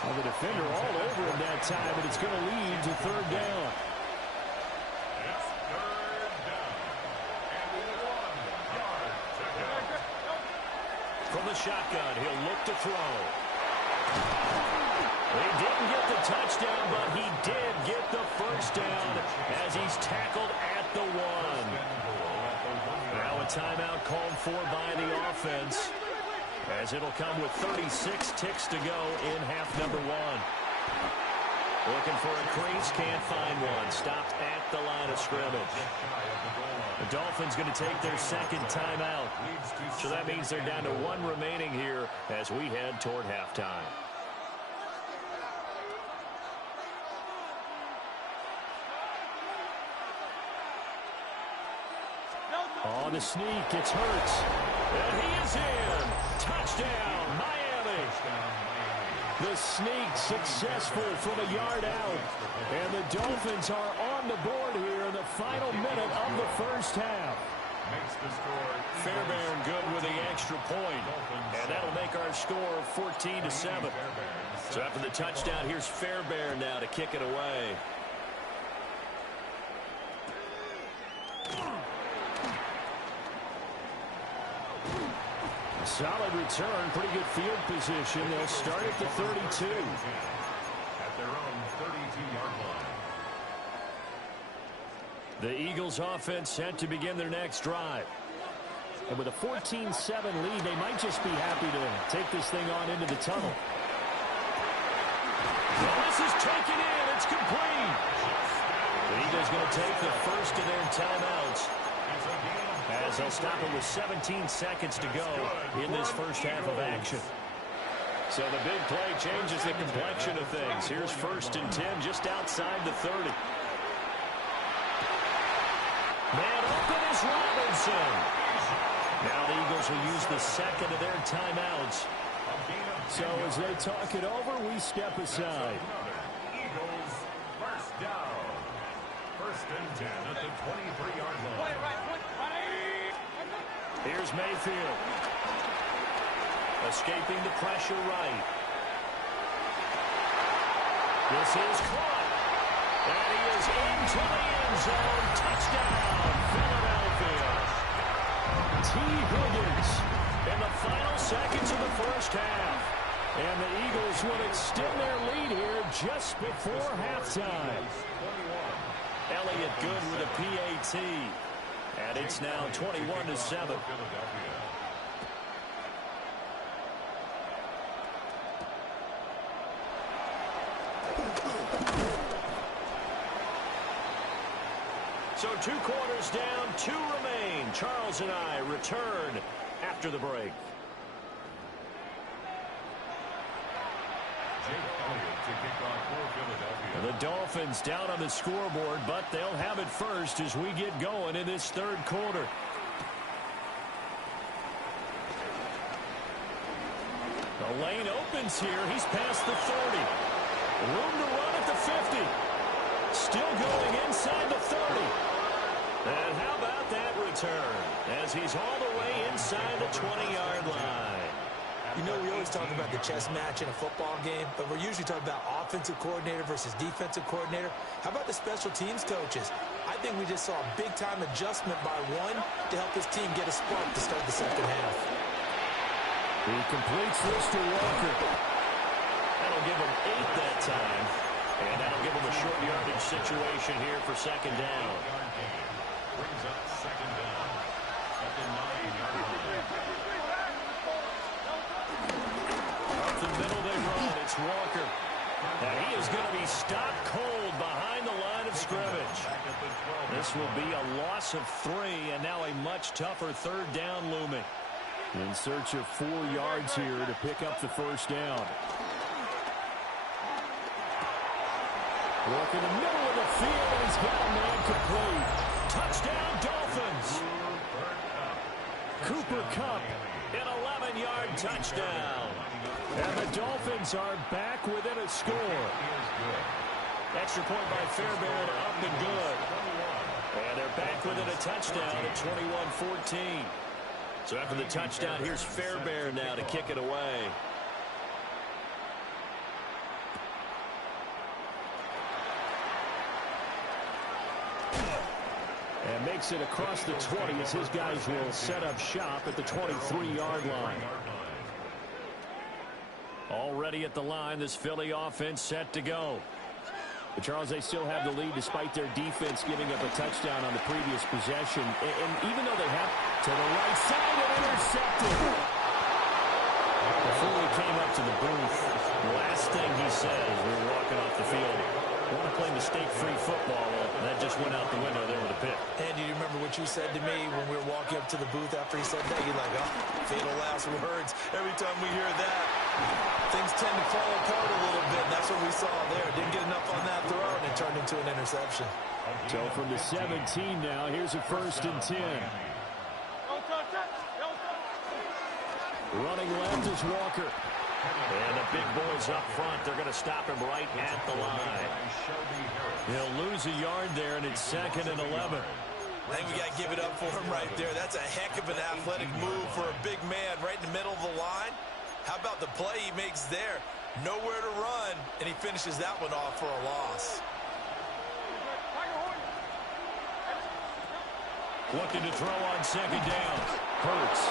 Well, the defender all over him that time, but it's going to lead to 3rd down. It's 3rd down and 1 yard to go. From the shotgun, he'll look to throw. He didn't get the touchdown, but he did get the 1st down as he's tackled at the 1. Now a timeout called for by the offense, as it'll come with 36 ticks to go in half number 1. Looking for a crease, can't find one. Stopped at the line of scrimmage. The Dolphins going to take their 2nd timeout. So that means they're down to 1 remaining here as we head toward halftime. On the sneak, it's Hurts. And he is in. Touchdown, Miami. The sneak successful from a yard out. And the Dolphins are on the board here in the final minute of the 1st half. Fairbairn good with the extra point. And that'll make our score 14-7. So after the touchdown, here's Fairbairn now to kick it away. Solid return, pretty good field position. They'll start at the 32. At their own 32-yard line. The Eagles offense set to begin their next drive. And with a 14-7 lead, they might just be happy to take this thing on into the tunnel. Well, this is taken in. It's complete. The Eagles going to take the first of their timeouts, as they'll stop it with 17 seconds to go in this 1st half of action. So the big play changes the complexion of things. Here's 1st and 10 just outside the 30. Man open is Robinson. Now the Eagles will use the 2nd of their timeouts. So as they talk it over, we step aside. Eagles 1st down. 1st and 10 at the 23-yard line. Here's Mayfield. Escaping the pressure right. This is caught. And he is into the end zone. Touchdown, Philadelphia. T. Higgins in the final seconds of the 1st half. And the Eagles will extend their lead here just before halftime. Elliott good with a PAT. And it's now 21-7. So 2 quarters down, 2 remain. Charles and I return after the break. The Dolphins down on the scoreboard, but they'll have it first as we get going in this 3rd quarter. The lane opens here. He's past the 30. Room to run at the 50. Still going inside the 30. And how about that return as he's all the way inside the 20-yard line. You know, we always talk about the chess match in a football game, but we're usually talking about offensive coordinator versus defensive coordinator. How about the special teams coaches? I think we just saw a big-time adjustment by one to help his team get a spark to start the 2nd half. He completes this to Walker. That'll give him 8 that time, and that'll give him a short yardage situation here for 2nd down. Brings up 2nd down at the 9-yard line. Up the middle they run. It's Walker. Now he is going to be stopped cold behind the line of scrimmage. This will be a loss of 3, and now a much tougher 3rd down looming. In search of 4 yards here to pick up the first down. Work in the middle of the field, and he's got a man complete. Touchdown, Dolphins. Cooper Kupp, an 11-yard touchdown. And the Dolphins are back within a score. Extra point by Fairbairn, up and good. And they're back within a touchdown at 21-14. So after the touchdown, here's Fairbairn now to kick it away. And makes it across the 20 as his guys will set up shop at the 23-yard line. Already at the line, this Philly offense set to go. But Charles, they still have the lead despite their defense giving up a touchdown on the previous possession. And even though they have to the right side and intercepted. Before we came up to the booth, the last thing he said as we were walking off the field, I want to play mistake-free football. And that just went out the window there with a pick. And do you remember what you said to me when we were walking up to the booth after he said that? You're like, oh, fatal last words. Every time we hear that, things tend to fall apart a little bit. And that's what we saw there. Didn't get enough on that throw, and it turned into an interception. So from the 17 now, here's a 1st and 10. Running left is Walker. And the big boys up front, they're going to stop him right at the line. He'll lose a yard there, and it's 2nd and 11. I think we got to give it up for him right there. That's a heck of an athletic move for a big man right in the middle of the line. How about the play he makes there? Nowhere to run, and he finishes that one off for a loss. Looking to throw on 2nd down. Hurts.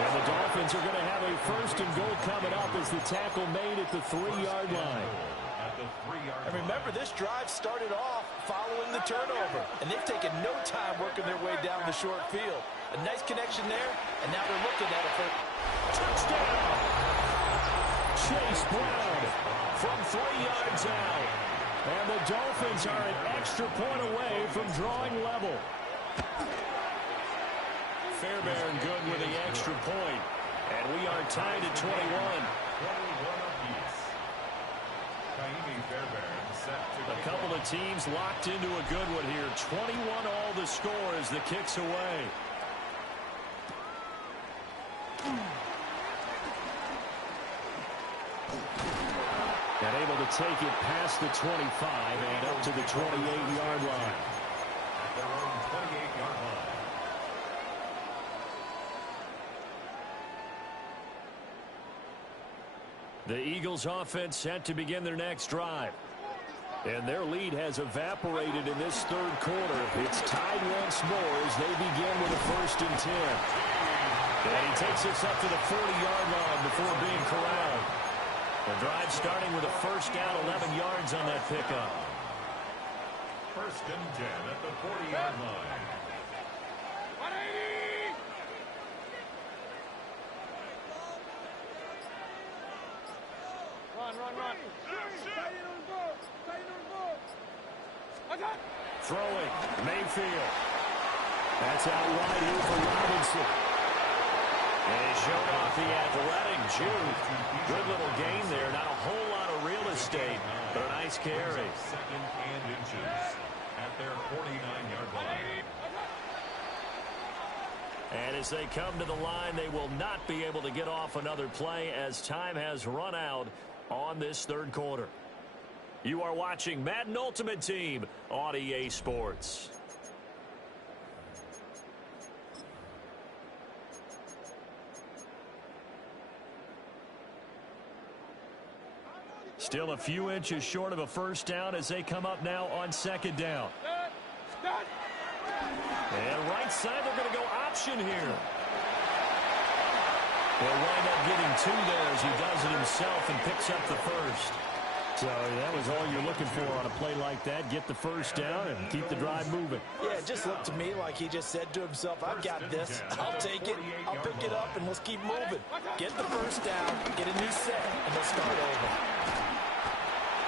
And the Dolphins are going to have a 1st and goal coming up as the tackle made at the 3-yard line. And remember, this drive started off following the turnover, and they've taken no time working their way down the short field. A nice connection there, and now they're looking at it for touchdown. Chase Brown from 3 yards out. And the Dolphins are an extra point away from drawing level. Fairbairn good with the extra point. And we are tied at 21. A couple of teams locked into a good one here. 21 all the score as the kick's away. And able to take it past the 25 and up to the 28-yard line. At their own 28-yard line. The Eagles offense set to begin their next drive. And their lead has evaporated in this 3rd quarter. It's tied once more as they begin with a 1st and 10. And he takes us up to the 40-yard line before being corralled. The drive starting with a 1st down, 11 yards on that pickup. 1st and 10 at the 40-yard line. Run. Throwing, Mayfield. That's out wide here for Robinson. And he showed off the athletic juke. Good little gain there. Not a whole lot of real estate, but a nice carry. 2nd and inches at their 49-yard line. And as they come to the line, they will not be able to get off another play as time has run out on this 3rd quarter. You are watching Madden Ultimate Team on EA Sports. Still a few inches short of a 1st down as they come up now on 2nd down. And right side, they're going to go option here. He'll wind up getting 2 there as he does it himself and picks up the 1st. So that was all you're looking for on a play like that. Get the 1st down and keep the drive moving. Yeah, it just looked to me like he just said to himself, I've got this. I'll take it. I'll pick it up, and let's keep moving. Get the 1st down, get a new set, and they'll start over.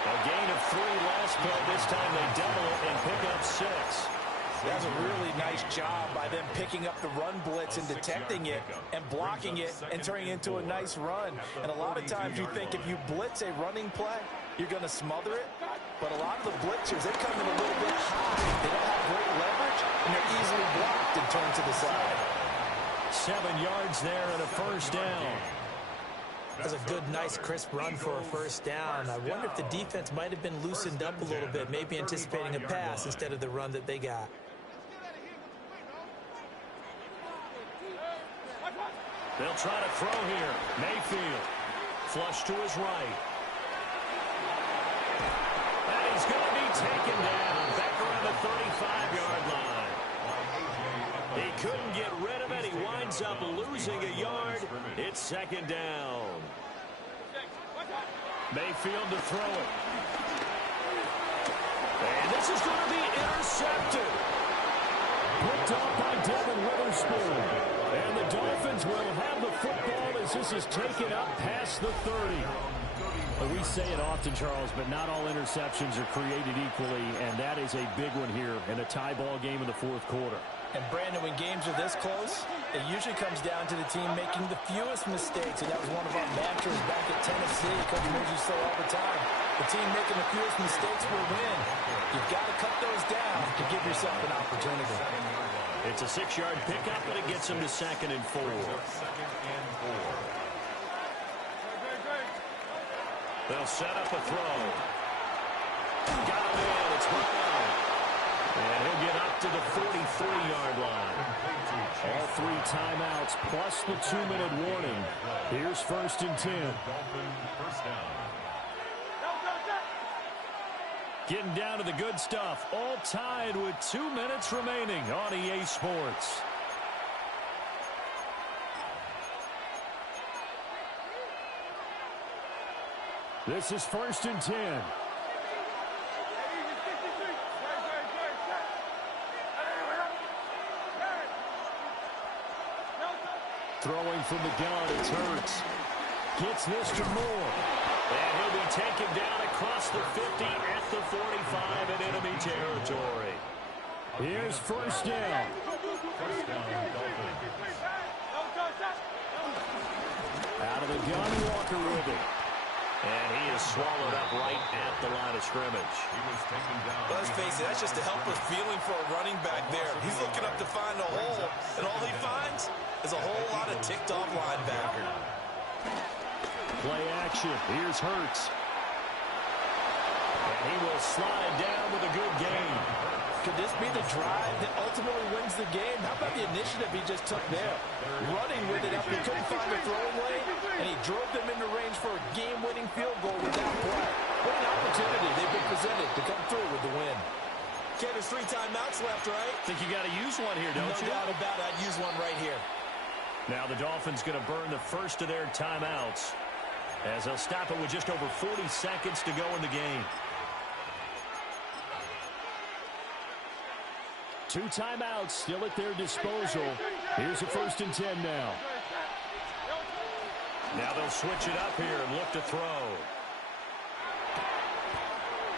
A gain of 3 last play. This time they double it and pick up 6. That's a really nice job by them picking up the run blitz and detecting it and blocking it and turning it into a nice run. And a lot of times you think if you blitz a running play, you're going to smother it. But a lot of the blitzers, they come in a little bit high. They don't have great leverage, and they're easily blocked and turned to the side. 7 yards there and a first down. That's a good, nice, crisp run for a first down. I wonder if the defense might have been loosened up a little bit, maybe anticipating a pass instead of the run that they got. They'll try to throw here. Mayfield. Flush to his right. And he's going to be taken down. Back around the 35-yard line. He couldn't get rid of it. He winds up losing a yard. It's second down. Mayfield to throw it. And this is going to be intercepted. Picked off by Devin Witherspoon. And the Dolphins will have the football as this is taken up past the 30. We say it often, Charles, but not all interceptions are created equally, and that is a big one here in a tie ball game in the fourth quarter. And, Brandon, when games are this close, it usually comes down to the team making the fewest mistakes, and that was one of our mantras back at Tennessee. Coach Murphy say all the time, the team making the fewest mistakes will win. You've got to cut those down to give yourself an opportunity. It's a 6-yard pickup, and it gets him to 2nd and 4. They'll set up a throw. Got him in. It's Brown. And he'll get up to the 43-yard line. All 3 timeouts plus the 2-minute warning. Here's 1st and 10. Getting down to the good stuff. All tied with 2 minutes remaining on EA Sports. This is 1st and 10. Throwing from the gun, it's Hurts. Gets this to Moore. And he'll be taken down across the 50 at the 45 in enemy territory. Here's 1st down. Out of the gun, Walker with it. And he is swallowed up right at the line of scrimmage. Let's face it, that's just a helpless feeling for a running back there. He's looking up to find a hole, and all he finds is a whole lot of ticked-off linebacker. Play action. Here's Hurts. And he will slide down with a good gain. Could this be the drive that ultimately wins the game? How about the initiative he just took there? Running with it after he couldn't find a throwing lane, and he drove them into range for a game-winning field goal with that play. What an opportunity they've been presented to come through with the win. Okay, there's 3 timeouts left, right? Think you got to use one here, don't you? No doubt about it. I'd use one right here. Now the Dolphins going to burn the first of their timeouts as they'll stop it with just over 40 seconds to go in the game. 2 timeouts still at their disposal. Here's a 1st and 10 now. Now they'll switch it up here and look to throw.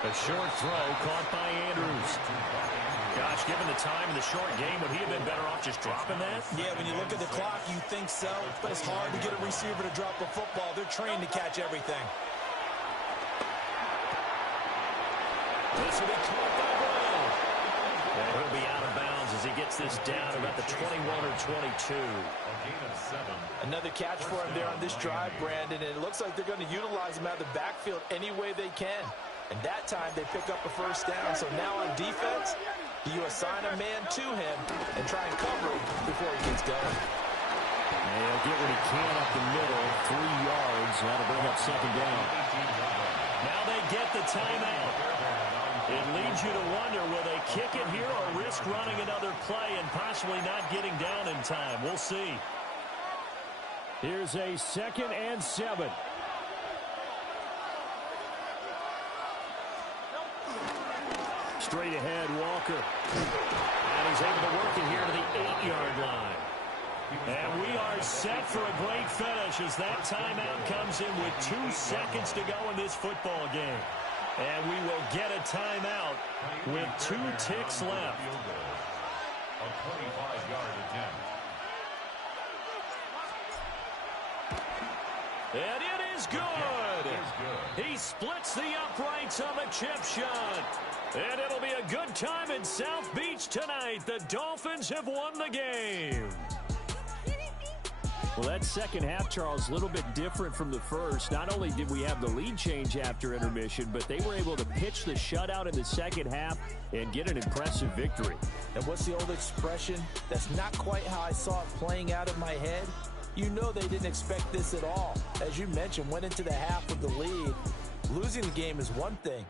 A short throw caught by Andrews. Gosh, given the time in the short game, would he have been better off just dropping that? Yeah, when you look at the clock, you think so. But it's hard to get a receiver to drop a football. They're trained to catch everything. This will be caught by Brown. And he'll be out of bounds as he gets this down about the 21 or 22. Another catch for him there on this drive, Brandon, and it looks like they're going to utilize him out of the backfield any way they can. And that time they pick up a first down. So now on defense, you assign a man to him and try and cover him before he gets going. And he'll get what he can up the middle, 3 yards. That'll bring up 2nd down. Now they get the timeout. It leads you to wonder, will they kick it here or risk running another play and possibly not getting down in time? We'll see. Here's a 2nd and 7. Straight ahead, Walker. And he's able to work it here to the 8-yard line. And we are set for a great finish as that timeout comes in with 2 seconds to go in this football game. And we will get a timeout with 2 ticks left. A 25-yard attempt. And it is good. He splits the uprights on the chip shot. And it'll be a good time in South Beach tonight. The Dolphins have won the game. Well, that second half, Charles, a little bit different from the first. Not only did we have the lead change after intermission, but they were able to pitch the shutout in the second half and get an impressive victory. And what's the old expression? That's not quite how I saw it playing out in my head. You know they didn't expect this at all. As you mentioned, went into the half with the lead. Losing the game is one thing.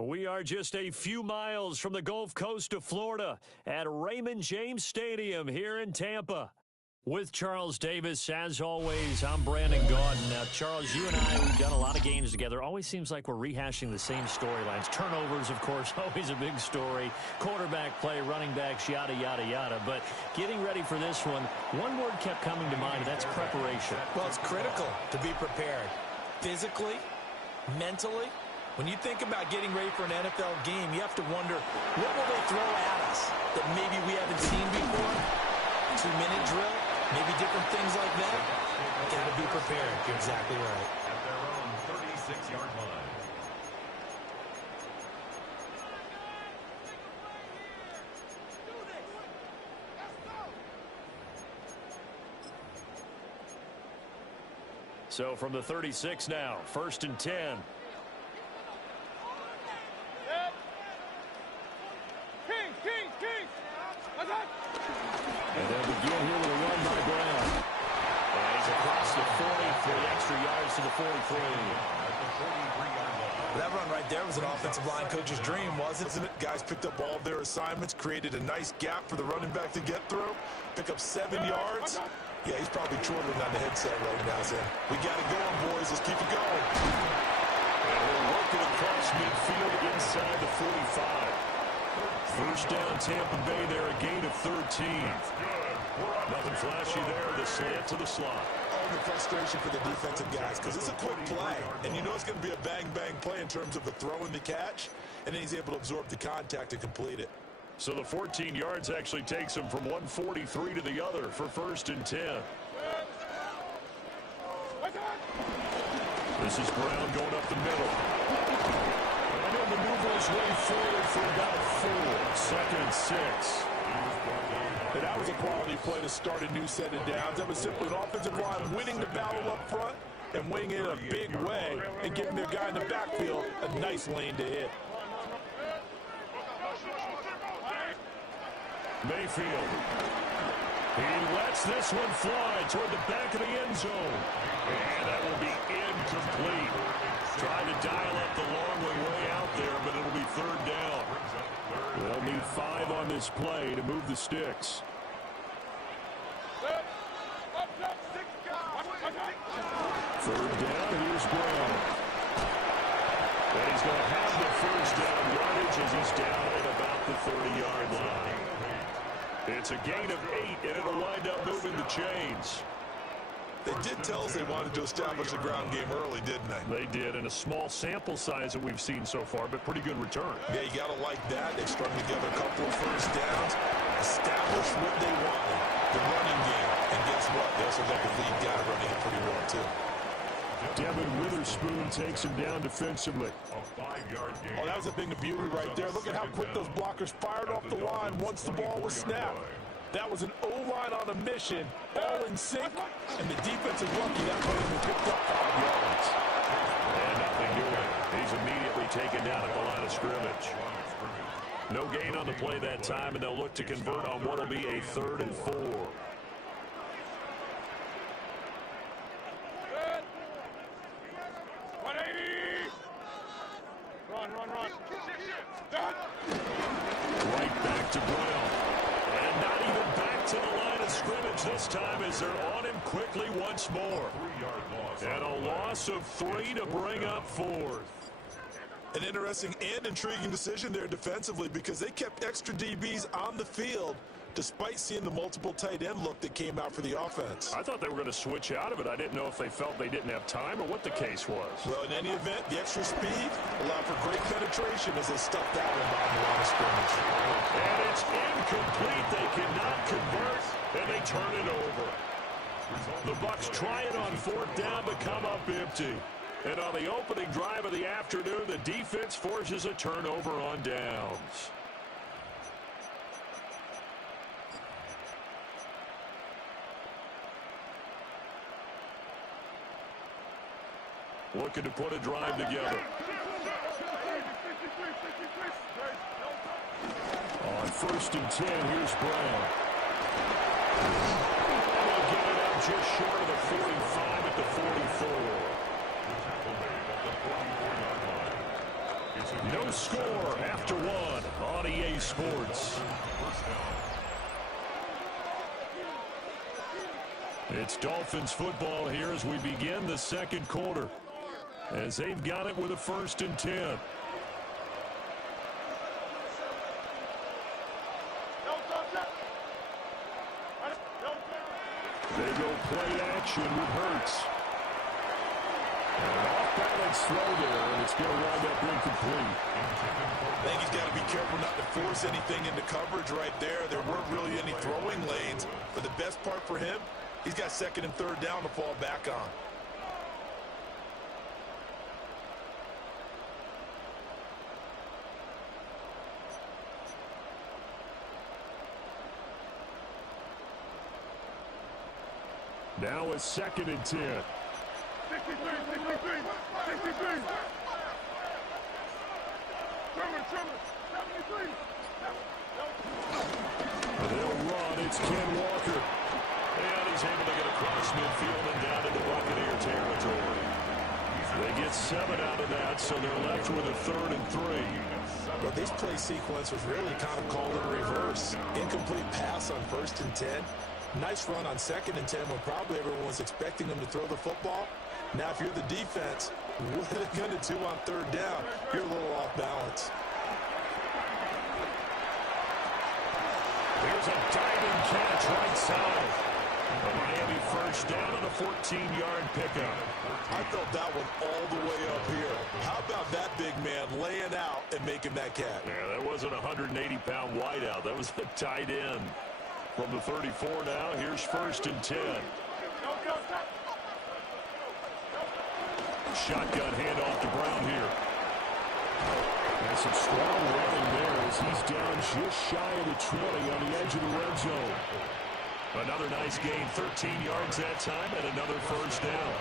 We are just a few miles from the Gulf Coast of Florida at Raymond James Stadium here in Tampa. With Charles Davis, as always, I'm Brandon Gaudin. Now, Charles, you and I, we've done a lot of games together. Always seems like we're rehashing the same storylines. Turnovers, of course, always a big story. Quarterback play, running backs, yada, yada, yada. But getting ready for this one word kept coming to mind, and that's preparation. Well, it's critical to be prepared. Physically, mentally. When you think about getting ready for an NFL game, you have to wonder, what will they throw at us that maybe we haven't seen before? 2-minute drill? Maybe different things like that. Got to be prepared. You're exactly right. At their own 36-yard line. So from the 36 now, 1st and 10. And they'll begin here with a run by Brown. And he's across the 40 for the extra yards to the 43. That run right there was an offensive line coach's dream, wasn't it? Guys picked up all of their assignments, created a nice gap for the running back to get through, pick up 7 yards. Yeah, he's probably chortling on the headset right now, saying, we got it going, boys. Let's keep it going. And we're working across midfield inside the 45. First down, Tampa Bay there, a gain of 13. Nothing flashy there, the slant to the slot. Oh, the frustration for the defensive guys, because it's a quick play, and you know it's going to be a bang-bang play in terms of the throw and the catch, and then he's able to absorb the contact and complete it. So the 14 yards actually takes him from 143 to the other for 1st and 10. This is Brown going up the middle. And he'll maneuver his way forward for about 4. 2nd and 6. And that was a quality play to start a new set of downs. That was simply an offensive line winning the battle up front and winning in a big way and giving their guy in the backfield a nice lane to hit. Mayfield. He lets this one fly toward the back of the end zone. And that will be incomplete. Trying to dial up the long way out there, but it'll be 3rd down. They'll need 5 on this play to move the sticks. 3rd down, here's Brown. And he's going to have the 1st down yardage as he's down at about the 30-yard line. It's a gain of 8, and it'll wind up moving the chains. They did tell us they wanted to establish the ground game early, didn't they? They did, in a small sample size that we've seen so far, but pretty good return. Yeah, you got to like that. They've strung together a couple of 1st downs, established what they wanted, the running game. And guess what? They also got the lead guy running it pretty well, too. Devin Witherspoon takes him down defensively. A 5-yard gain. Oh, that was a thing of beauty right there. Look at how quick those blockers fired off the line once the ball was snapped. That was an O-line on a mission, all in sync, and the defense is lucky that play picked up 5 yards. And nothing doing. He's immediately taken down at the line of scrimmage. No gain on the play that time, and they'll look to convert on what will be a 3rd and 4. Right back to Brown. And not even back to the line of scrimmage this time as they're on him quickly once more. And a loss of 3 to bring up 4th. An interesting and intriguing decision there defensively because they kept extra DBs on the field despite seeing the multiple tight end look that came out for the offense. I thought they were going to switch out of it. I didn't know if they felt they didn't have time or what the case was. Well, in any event, the extra speed allowed for great penetration as they stuffed that one on the line of scrimmage. And it's incomplete. They cannot convert, and they turn it over. The Bucs try it on 4th down, but come up empty. And on the opening drive of the afternoon, the defense forces a turnover on downs. Looking to put a drive together. On 1st and 10, here's Brown. They'll get it up just short of the 45 at the 44. No The score after one on EA Sports. It's Dolphins football here as we begin the second quarter, as they've got it with a 1st and 10. They go play action with Hurts. An off-balance throw there, and it's going to wind up incomplete. I think he's got to be careful not to force anything into coverage right there. There weren't really any throwing lanes, but the best part for him, he's got 2nd and 3rd down to fall back on. Now it's 2nd and 10. 63. They'll run. It's Ken Walker. And he's able to get across midfield and down into Buccaneer territory. They get 7 out of that, so they're left with a 3rd and 3. But this play sequence was really kind of called in reverse. Incomplete pass on 1st and 10. Nice run on 2nd and 10 when probably everyone was expecting them to throw the football. Now, if you're the defense, what are they going to do on 3rd down? You're a little off balance. Here's a diving catch right side. A Miami 1st down on a 14-yard pickup. I felt that one all the way up here. How about that big man laying out and making that catch? Yeah, that wasn't a 180-pound wideout. That was a tight end. From the 34 now, here's 1st and 10. Shotgun handoff to Brown here. There's some strong running there as he's down just shy of the 20 on the edge of the red zone. Another nice gain, 13 yards that time, and another 1st down.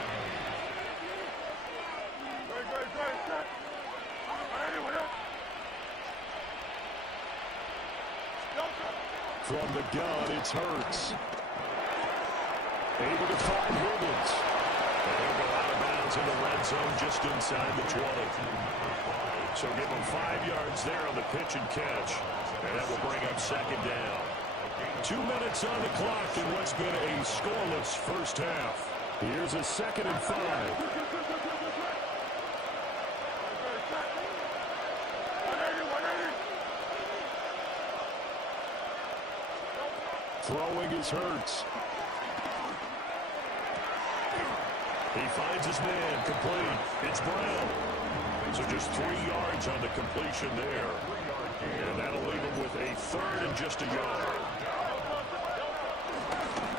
From the gun, it's Hurts. Able to find Higgins. And he'll go out of bounds in the red zone just inside the 20. So give him 5 yards there on the pitch and catch. And that will bring up 2nd down. 2 minutes on the clock in what's been a scoreless 1st half. Here's a 2nd and 5. Throwing is Hurts. He finds his man, complete. It's Brown. So just 3 yards on the completion there. And that'll leave him with a 3rd and just a yard.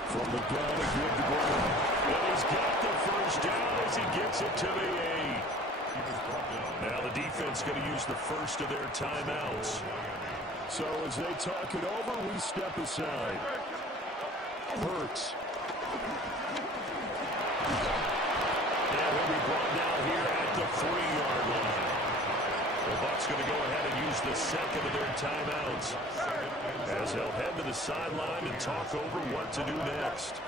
From the gun, again to Brown. And he's got the 1st down as he gets it to the 8. Now the defense going to use the 1st of their timeouts. So as they talk it over, we step aside. Hurts. Now he'll be brought down here at the 3-yard line. The Bucs going to go ahead and use the 2nd of their timeouts as they'll head to the sideline and talk over what to do next.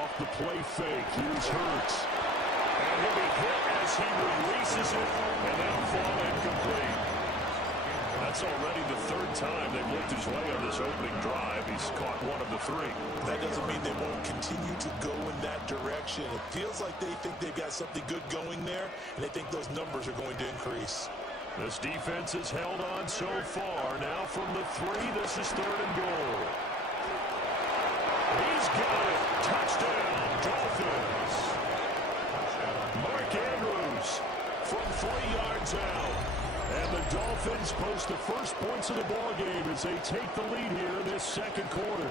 Off the play fake, here's Hurts. And he'll be hit as he releases it, and that'll fall incomplete. That's already the 3rd time they've looked his way on this opening drive. He's caught 1 of the 3. That doesn't mean they won't continue to go in that direction. It feels like they think they've got something good going there, and they think those numbers are going to increase. This defense has held on so far. Now from the 3, this is 3rd and goal. He's got it. Touchdown, Dolphins. Mark Andrews from 3 yards out. And the Dolphins post the first points of the ball game as they take the lead here in this 2nd quarter.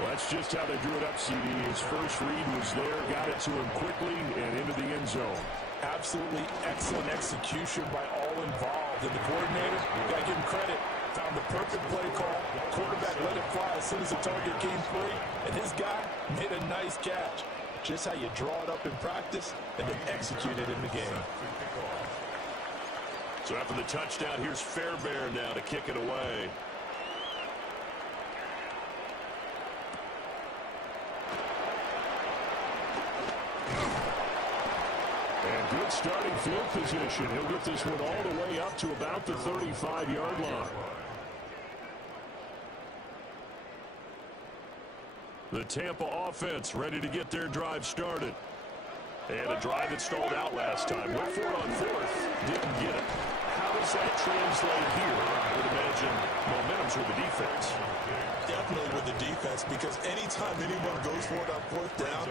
Well, that's just how they drew it up, CD. His first read was there, got it to him quickly and into the end zone. Absolutely excellent execution by all involved. And the coordinator, got to give him credit, found the perfect play call. Quarterback let it fly as soon as the target came free. And his guy made a nice catch. Just how you draw it up in practice and then execute it in the game. So after the touchdown, here's Fairbairn now to kick it away. Good starting field position. He'll get this one all the way up to about the 35-yard line. The Tampa offense ready to get their drive started. And a drive that stalled out last time. Went for it on fourth. Didn't get it. How does that translate here? I would imagine momentum's with the defense. Definitely with the defense, because anytime anyone goes for it on fourth down,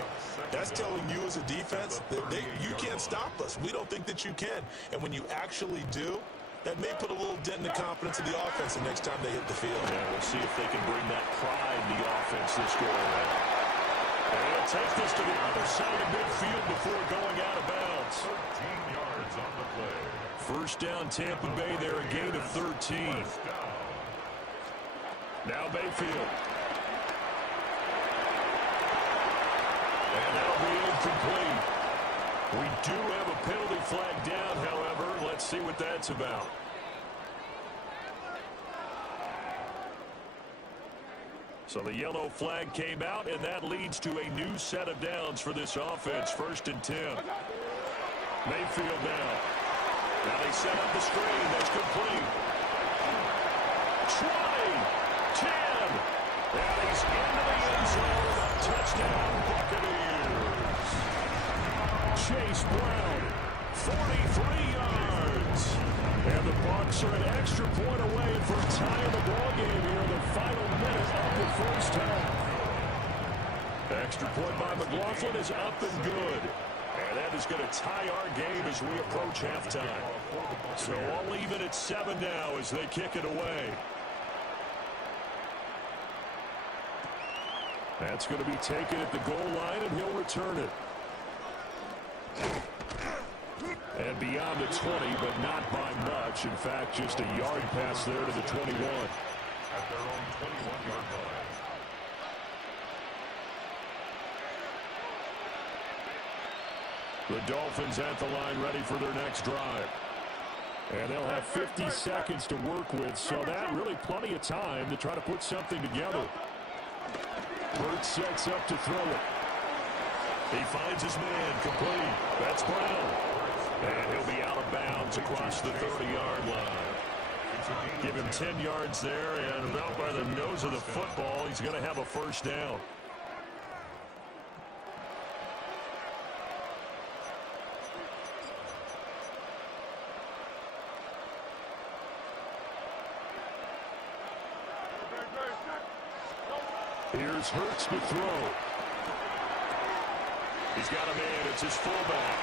that's telling you as a defense that you can't stop us. We don't think that you can. And when you actually do, that may put a little dent in the confidence of the offense the next time they hit the field. Yeah, we'll see if they can bring that pride in the offense this go around. And he'll take this to the other side of midfield before going out of bounds. 13 yards on the play. First down, Tampa Bay there, a gain of 13. Now Mayfield. And that'll be incomplete. We do have a penalty flag down, however. Let's see what that's about. So the yellow flag came out, and that leads to a new set of downs for this offense. 1st and 10. Mayfield now. Now they set up the screen. That's complete. 20, 10. And he's into the end zone. Touchdown, Buccaneers. Chase Brown, 43 yards. And the Bucs are an extra point away from tying the ball game here in the final minute of the first half. Extra point by McLaughlin is up and good. And that is going to tie our game as we approach halftime. So all even at 7 now as they kick it away. That's going to be taken at the goal line, and he'll return it. And beyond the 20, but not by much. In fact, just a yard pass there to the 21. At their own 21-yard line. The Dolphins at the line ready for their next drive. And they'll have 50 seconds to work with, so that really plenty of time to try to put something together. Hurts sets up to throw it. He finds his man, complete. That's Brown. And he'll be out of bounds across the 30-yard line. Give him 10 yards there, and about by the nose of the football, he's going to have a first down. Here's Hurts to throw. He's got a man. It's his fullback.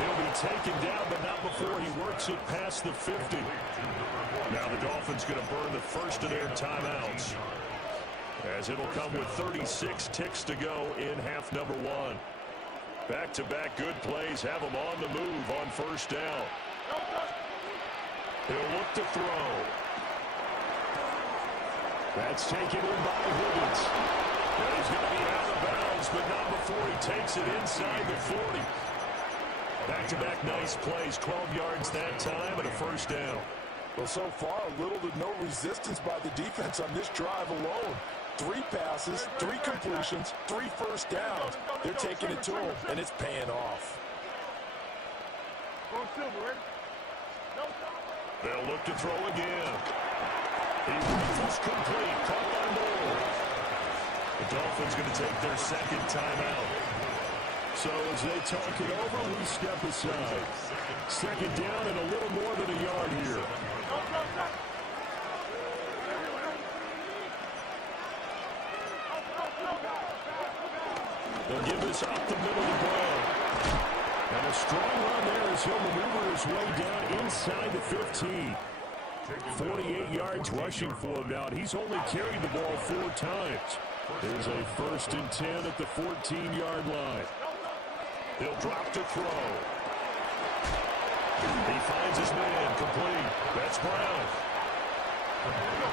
He'll be taken down, but not before he works it past the 50. Now the Dolphins going to burn the first of their timeouts, as it'll come with 36 ticks to go in half number 1. Back-to-back good plays have them on the move on first down. He'll look to throw. That's taken in by Higgins. And he's going to be out of bounds, but not before he takes it inside the 40. Back-to-back nice plays, 12 yards that time, and a first down. Well, so far, little to no resistance by the defense on this drive alone. 3 passes, 3 completions, 3 first downs. They're taking it to him, and it's paying off. They'll look to throw again. He rifles complete, caught by Moore. The Dolphins going to take their second timeout. So as they talk it over, we step aside. Second down and a little more than a yard here. They'll give this up the middle to Brown. And a strong run there as he'll maneuver his way down inside the 15. 48 yards rushing for him now, and he's only carried the ball 4 times. There's a 1st and 10 at the 14-yard line. He'll drop to throw. He finds his man, complete. That's Brown.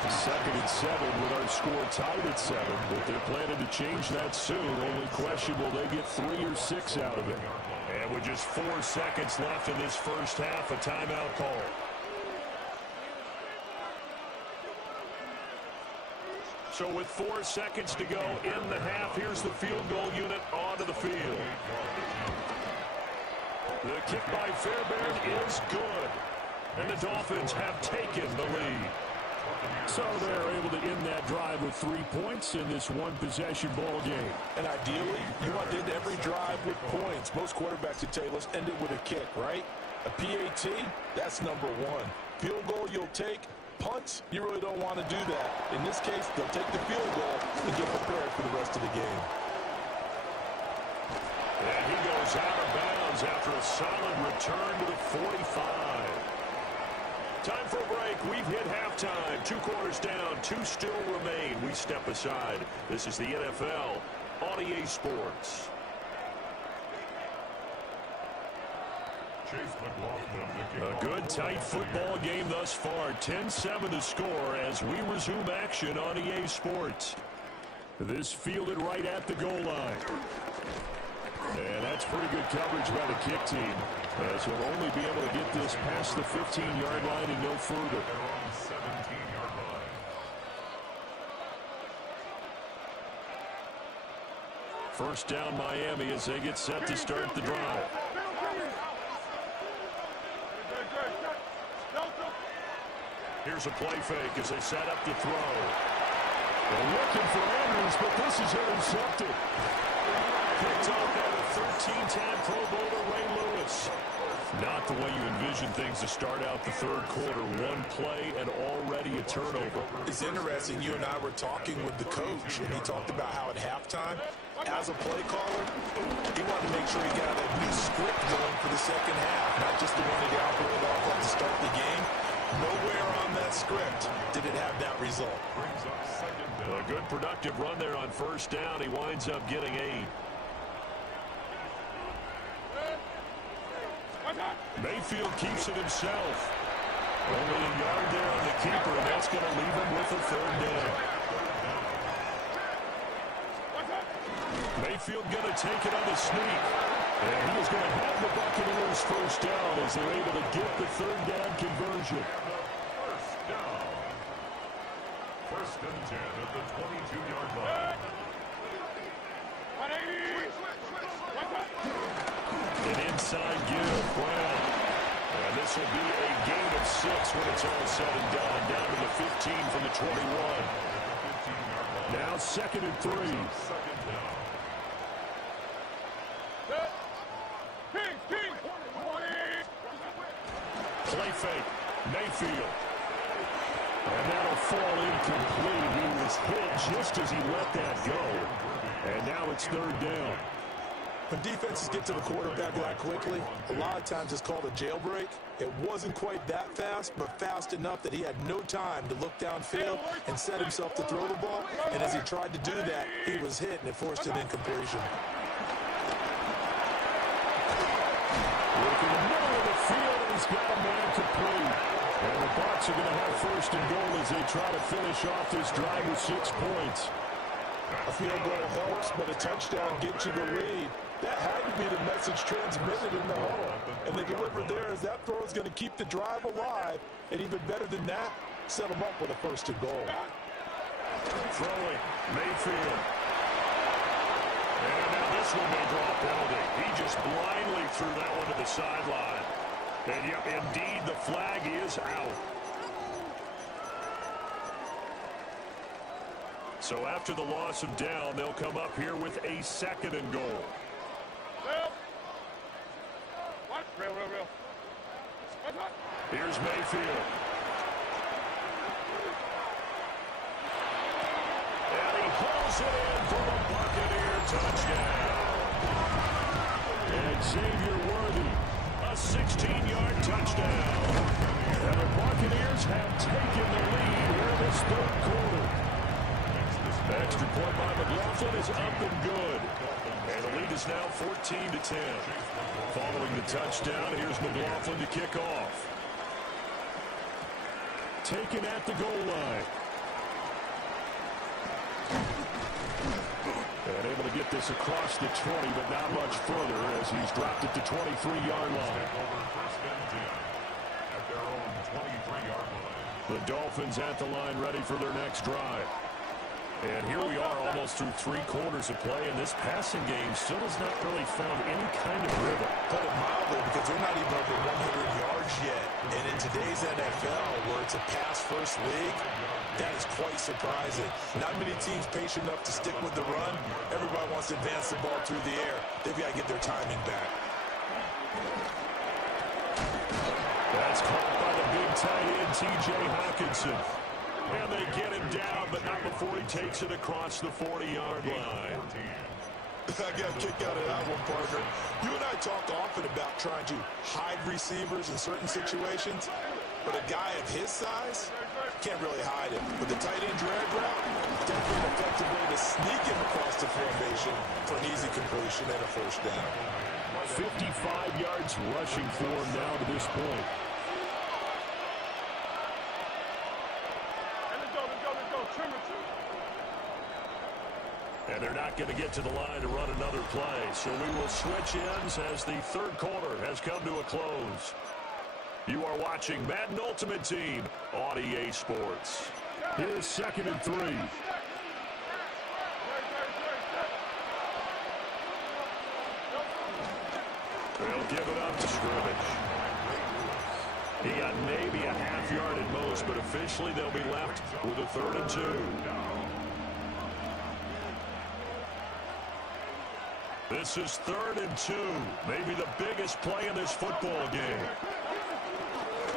2nd and 7 with our score tied at 7, but they're planning to change that soon. Only question, will they get 3 or 6 out of it? And with just 4 seconds left in this first half, a timeout call. So with 4 seconds to go in the half, here's the field goal unit onto the field. The kick by Fairbairn is good. And the Dolphins have taken the lead. So they're able to end that drive with 3 points in this one-possession ball game. And ideally, you want to end every drive with points. Most quarterbacks would tell you, let's end it with a kick, right? A PAT, that's number 1. Field goal you'll take. Punts, you really don't want to do that. In this case, they'll take the field goal and get prepared for the rest of the game. And he goes out of bounds after a solid return to the 45. Time for a break. We've hit halftime. 2 quarters down. 2 still remain. We step aside. This is the NFL on EA Sports. A good, tight football game thus far. 10-7 to score as we resume action on EA Sports. This fielded right at the goal line. And that's pretty good coverage by the kick team, as he'll only be able to get this past the 15-yard line and no further. First down Miami as they get set to start the drive. Here's a play fake as they set up to throw. They're looking for Andrews, but this is intercepted. Picked off by the 13-time Pro Bowler Ray Lewis. Not the way you envision things to start out the third quarter. 1 play and already a turnover. It's interesting. You and I were talking with the coach, and he talked about how at halftime, as a play caller, he wanted to make sure he got a new script going for the second half, not just the one that he operated off of to start the game. Nowhere on that script did it have that result. A good productive run there on first down. He winds up getting 8. Mayfield keeps it himself. Only a yard there on the keeper, and that's going to leave him with a 3rd down. Mayfield going to take it on the sneak. And he is going to have the Buccaneers first down as they're able to get the 3rd down conversion. First and 10 at the 22-yard line. An inside give, Brown. And this will be a gain of 6 when it's all said and done. Down to the 15 from the 21. Now 2nd and 3. Play fake. Mayfield. And that'll fall incomplete. He was hit just as he let that go. And now it's 3rd down. When defenses get to the quarterback that quickly, a lot of times it's called a jailbreak. It wasn't quite that fast, but fast enough that he had no time to look downfield and set himself to throw the ball. And as he tried to do that, he was hit, and it forced an incompletion. Looking in the middle of the field, and he's got a man complete. And the Bucs are going to have 1st and goal as they try to finish off this drive with 6 points. A field goal helps, but a touchdown gets you the lead. That had to be the message transmitted in the huddle. And they delivered there as that throw is going to keep the drive alive. And even better than that, set them up with a 1st and goal. Throwing, Mayfield. And now this one may draw a penalty. He just blindly threw that one to the sideline. And yep, indeed, the flag is out. So after the loss of down, they'll come up here with a 2nd and goal. Here's Mayfield. And he pulls it in for the Buccaneer touchdown. And Xavier Worthy, a 16-yard touchdown. And the Buccaneers have taken the lead here in this 3rd quarter. Extra point by McLaughlin is up and good. And the lead is now 14-10. Following the touchdown, here's McLaughlin to kick off. Taken at the goal line. And able to get this across the 20, but not much further as he's dropped at the 23-yard line. At their own 23-yard line. The Dolphins at the line ready for their next drive. And here we are almost through 3 quarters of play, and this passing game still has not really found any kind of rhythm. Put it mildly, because they're not even over 100 yards yet. And in today's NFL, where it's a pass-first league, that is quite surprising. Not many teams patient enough to stick with the run. Everybody wants to advance the ball through the air. They've got to get their timing back. That's caught by the big tight end, T.J. Hawkinson. And they get him down, but not before he takes it across the 40-yard line. I got a kick out of that one, partner. You and I talk often about trying to hide receivers in certain situations, but a guy of his size can't really hide him. With the tight end drag route, definitely an effective way to sneak him across the formation for an easy completion and a first down. 55 yards rushing for him now to this point. And they're not going to get to the line to run another play. So we will switch ends as the third quarter has come to a close. You are watching Madden Ultimate Team on EA Sports. Here's 2nd and 3. They'll give it up to scrimmage. He got maybe a half yard at most, but officially they'll be left with a 3rd and 2. This is 3rd and 2, maybe the biggest play in this football game.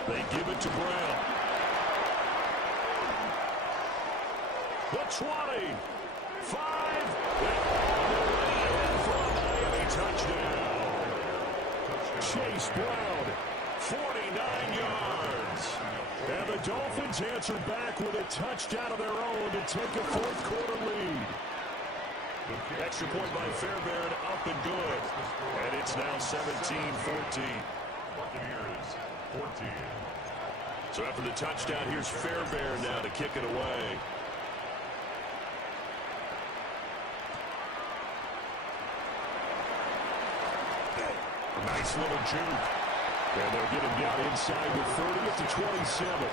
They give it to Brown. The 20, 5, and for a Miami touchdown. Chase Brown, 49 yards. And the Dolphins answer back with a touchdown of their own to take a 4th quarter lead. Extra point by Fairbairn, up and good. And it's now 17-14. Buccaneers, 14. So after the touchdown, here's Fairbairn now to kick it away. A nice little juke. And they'll get him down inside the 30 at the 27.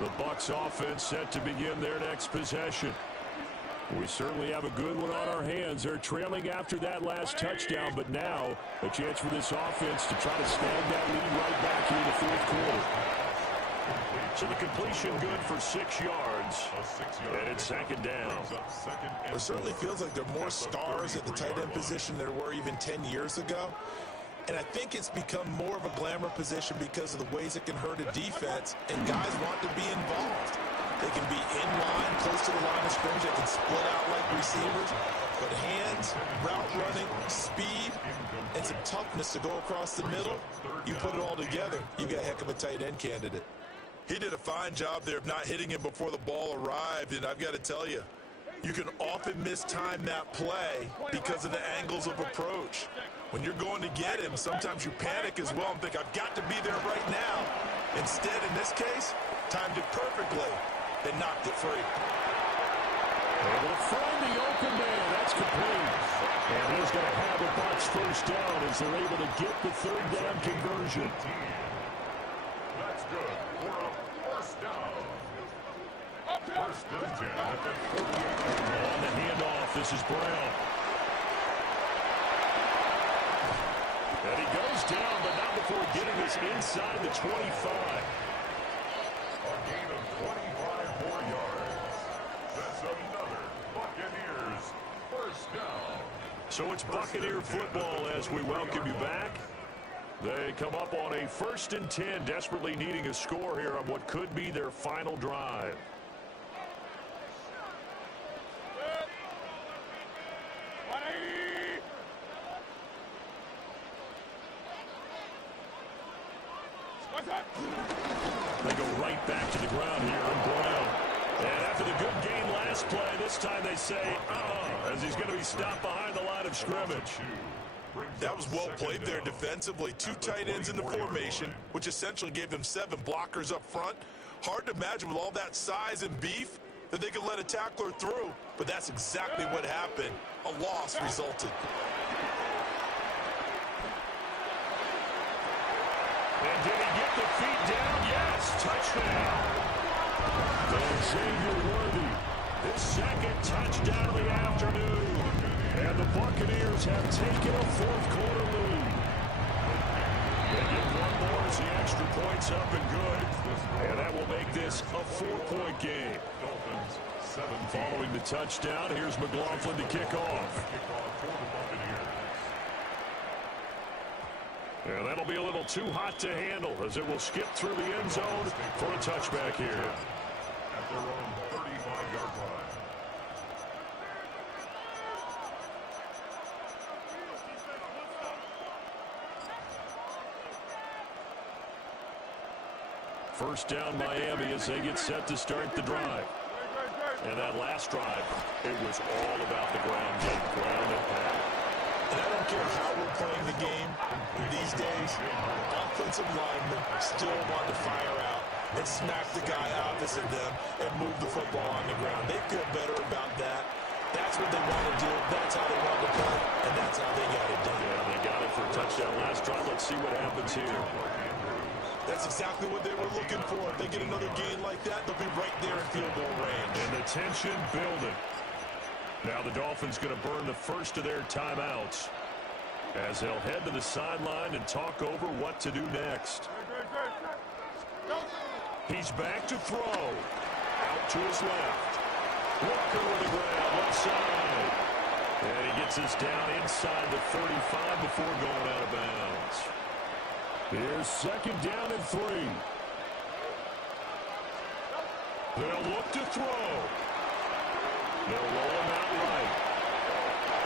The Bucs offense set to begin their next possession. We certainly have a good one on our hands. They're trailing after that last touchdown, but now a chance for this offense to try to snag that lead right back here in the 4th quarter. So the completion good for 6 yards, and it's 2nd down. It certainly feels like there are more stars at the tight end position than there were even 10 years ago. And I think it's become more of a glamour position because of the ways it can hurt a defense, and guys want to be involved. They can be in line, close to the line of scrimmage. They can split out like receivers. But hands, route running, speed, and some toughness to go across the middle, you put it all together, you got a heck of a tight end candidate. He did a fine job there of not hitting him before the ball arrived, and I've got to tell you, you can often mistime that play because of the angles of approach. When you're going to get him, sometimes you panic as well and think, I've got to be there right now. Instead, in this case, timed it perfectly and knocked it free. They will find the open man. That's complete. And he's going to have the Bucs first down as they're able to get the 3rd down conversion. That's good for a first down. 1st and 10 at the 48. On the handoff, this is Brown. And he goes down, but not before getting this inside the 25. A gain of 25 more yards. That's another Buccaneers first down. So it's Buccaneer football as we welcome you back. They come up on a 1st and 10, desperately needing a score here on what could be their final drive. They go right back to the ground here on Brown. And after the good game last play, this time they say, as he's going to be stopped behind the line of scrimmage. That was well played there defensively. 2 tight ends in the formation, which essentially gave them 7 blockers up front. Hard to imagine with all that size and beef that they could let a tackler through, but that's exactly what happened. A loss resulted. And did he get touchdown. And Xavier Worthy, his second touchdown of the afternoon. And the Buccaneers have taken a fourth-quarter lead. They get one more as the extra point's up and good. And that will make this a 4-point game. Following the touchdown, here's McLaughlin to kick off. And that'll be a little too hot to handle as it will skip through the end zone for a touchback here. At their own 35-yard line. First down Miami as they get set to start the drive. And that last drive, it was all about the ground game, ground and pound. And I don't care how we're playing the game these days, offensive linemen still want to fire out and smack the guy opposite them and move the football on the ground. They feel better about that. That's what they want to do. That's how they want to play, and that's how they got it done. Yeah, they got it for a touchdown last drive. Let's see what happens here. That's exactly what they were looking for. If they get another gain like that, they'll be right there in field goal range. And the tension building. Now the Dolphins going to burn the first of their timeouts as they'll head to the sideline and talk over what to do next. He's back to throw. Out to his left. Walker with the grab, left side. And he gets us down inside the 35 before going out of bounds. Here's second down and 3. They'll look to throw. They'll roll him out right.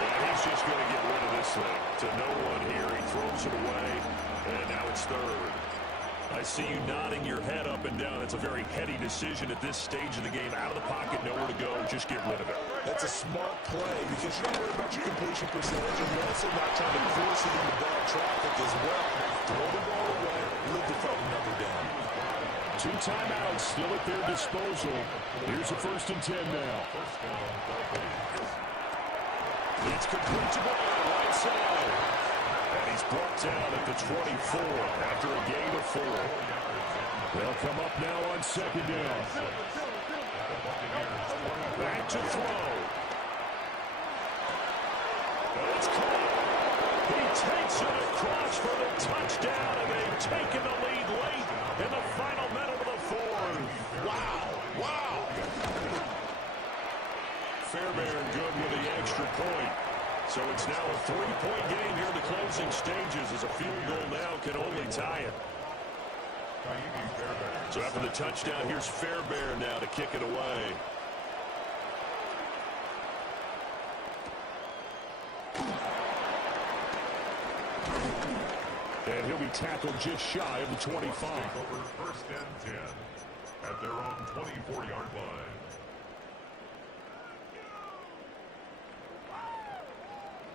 And he's just going to get rid of this thing. To no one here. He throws it away. And now it's third. I see you nodding your head up and down. It's a very heady decision at this stage of the game. Out of the pocket, nowhere to go. Just get rid of it. That's a smart play because you're not worried about your completion percentage, and you're also not trying to force it into bad traffic as well. Throw the ball away, live to fight another down. 2 timeouts still at their disposal. Here's a 1st and 10 now. It's complete to Brown, right side. And he's brought down at the 24 after a gain of 4. They'll come up now on second down. Back to throw. And it's caught. He takes it across for the touchdown, and they've taken the lead late in the final minute of the 4th. Wow, wow. Fairbairn good with the extra point. So it's now a 3-point game here in the closing stages as a field goal now can only tie it. So after the touchdown, here's Fairbairn now to kick it away. And he'll be tackled just shy of the 25. Over 1st and 10 at their own 24-yard line.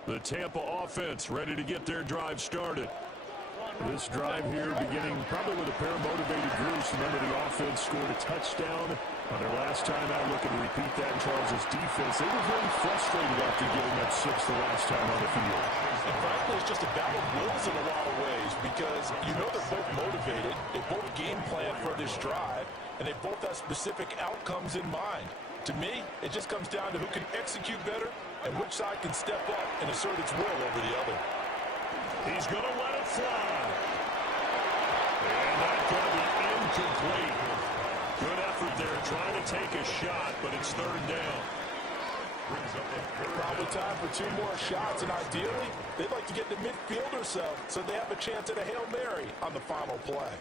The Tampa offense ready to get their drive started. This drive here beginning probably with a pair of motivated groups. Remember, the offense scored a touchdown on their last time out. Looking to repeat that in Charles' defense. They were very frustrated after giving up 6 the last time on the field. And frankly, it's just a battle of wills in a lot of ways because you know they're both motivated. They both game plan for this drive, and they both have specific outcomes in mind. To me, it just comes down to who can execute better and which side can step up and assert its will over the other. He's going to let it fly. And that's going to be incomplete. Good effort there trying to take a shot, but it's 3rd down. Probably time for 2 more shots, and ideally, they'd like to get the midfield or so they have a chance at a Hail Mary on the final play.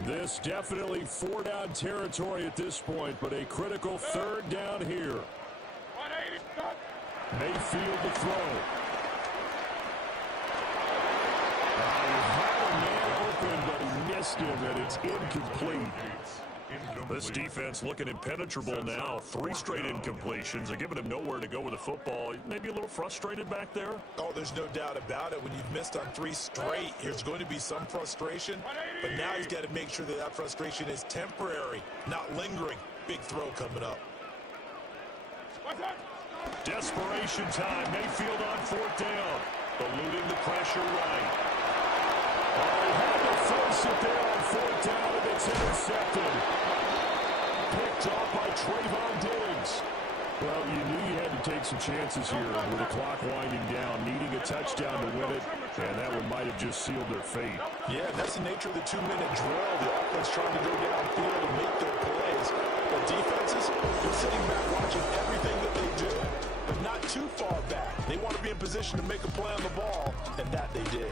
This definitely 4-down territory at this point, but a critical 3rd down here. Mayfield to throw. He had a man open, but he missed him, and it's incomplete. This defense looking impenetrable now. 3 straight incompletions. They're giving him nowhere to go with the football. Maybe a little frustrated back there? Oh, there's no doubt about it. When you've missed on 3 straight, there's going to be some frustration. But now he's got to make sure that that frustration is temporary, not lingering. Big throw coming up. Desperation time. Mayfield on 4th down. Eluding the pressure right. Oh, he had to force it there on 4th down, and they It's intercepted. Picked off by Trayvon Diggs. Well, you knew you had to take some chances here with the clock winding down, needing a touchdown to win it, and that one might have just sealed their fate. Yeah, that's the nature of the 2-minute drill. The offense trying to go downfield and make their plays. But defenses, they're sitting back watching everything that they do, but not too far back. They want to be in position to make a play on the ball, and that they did.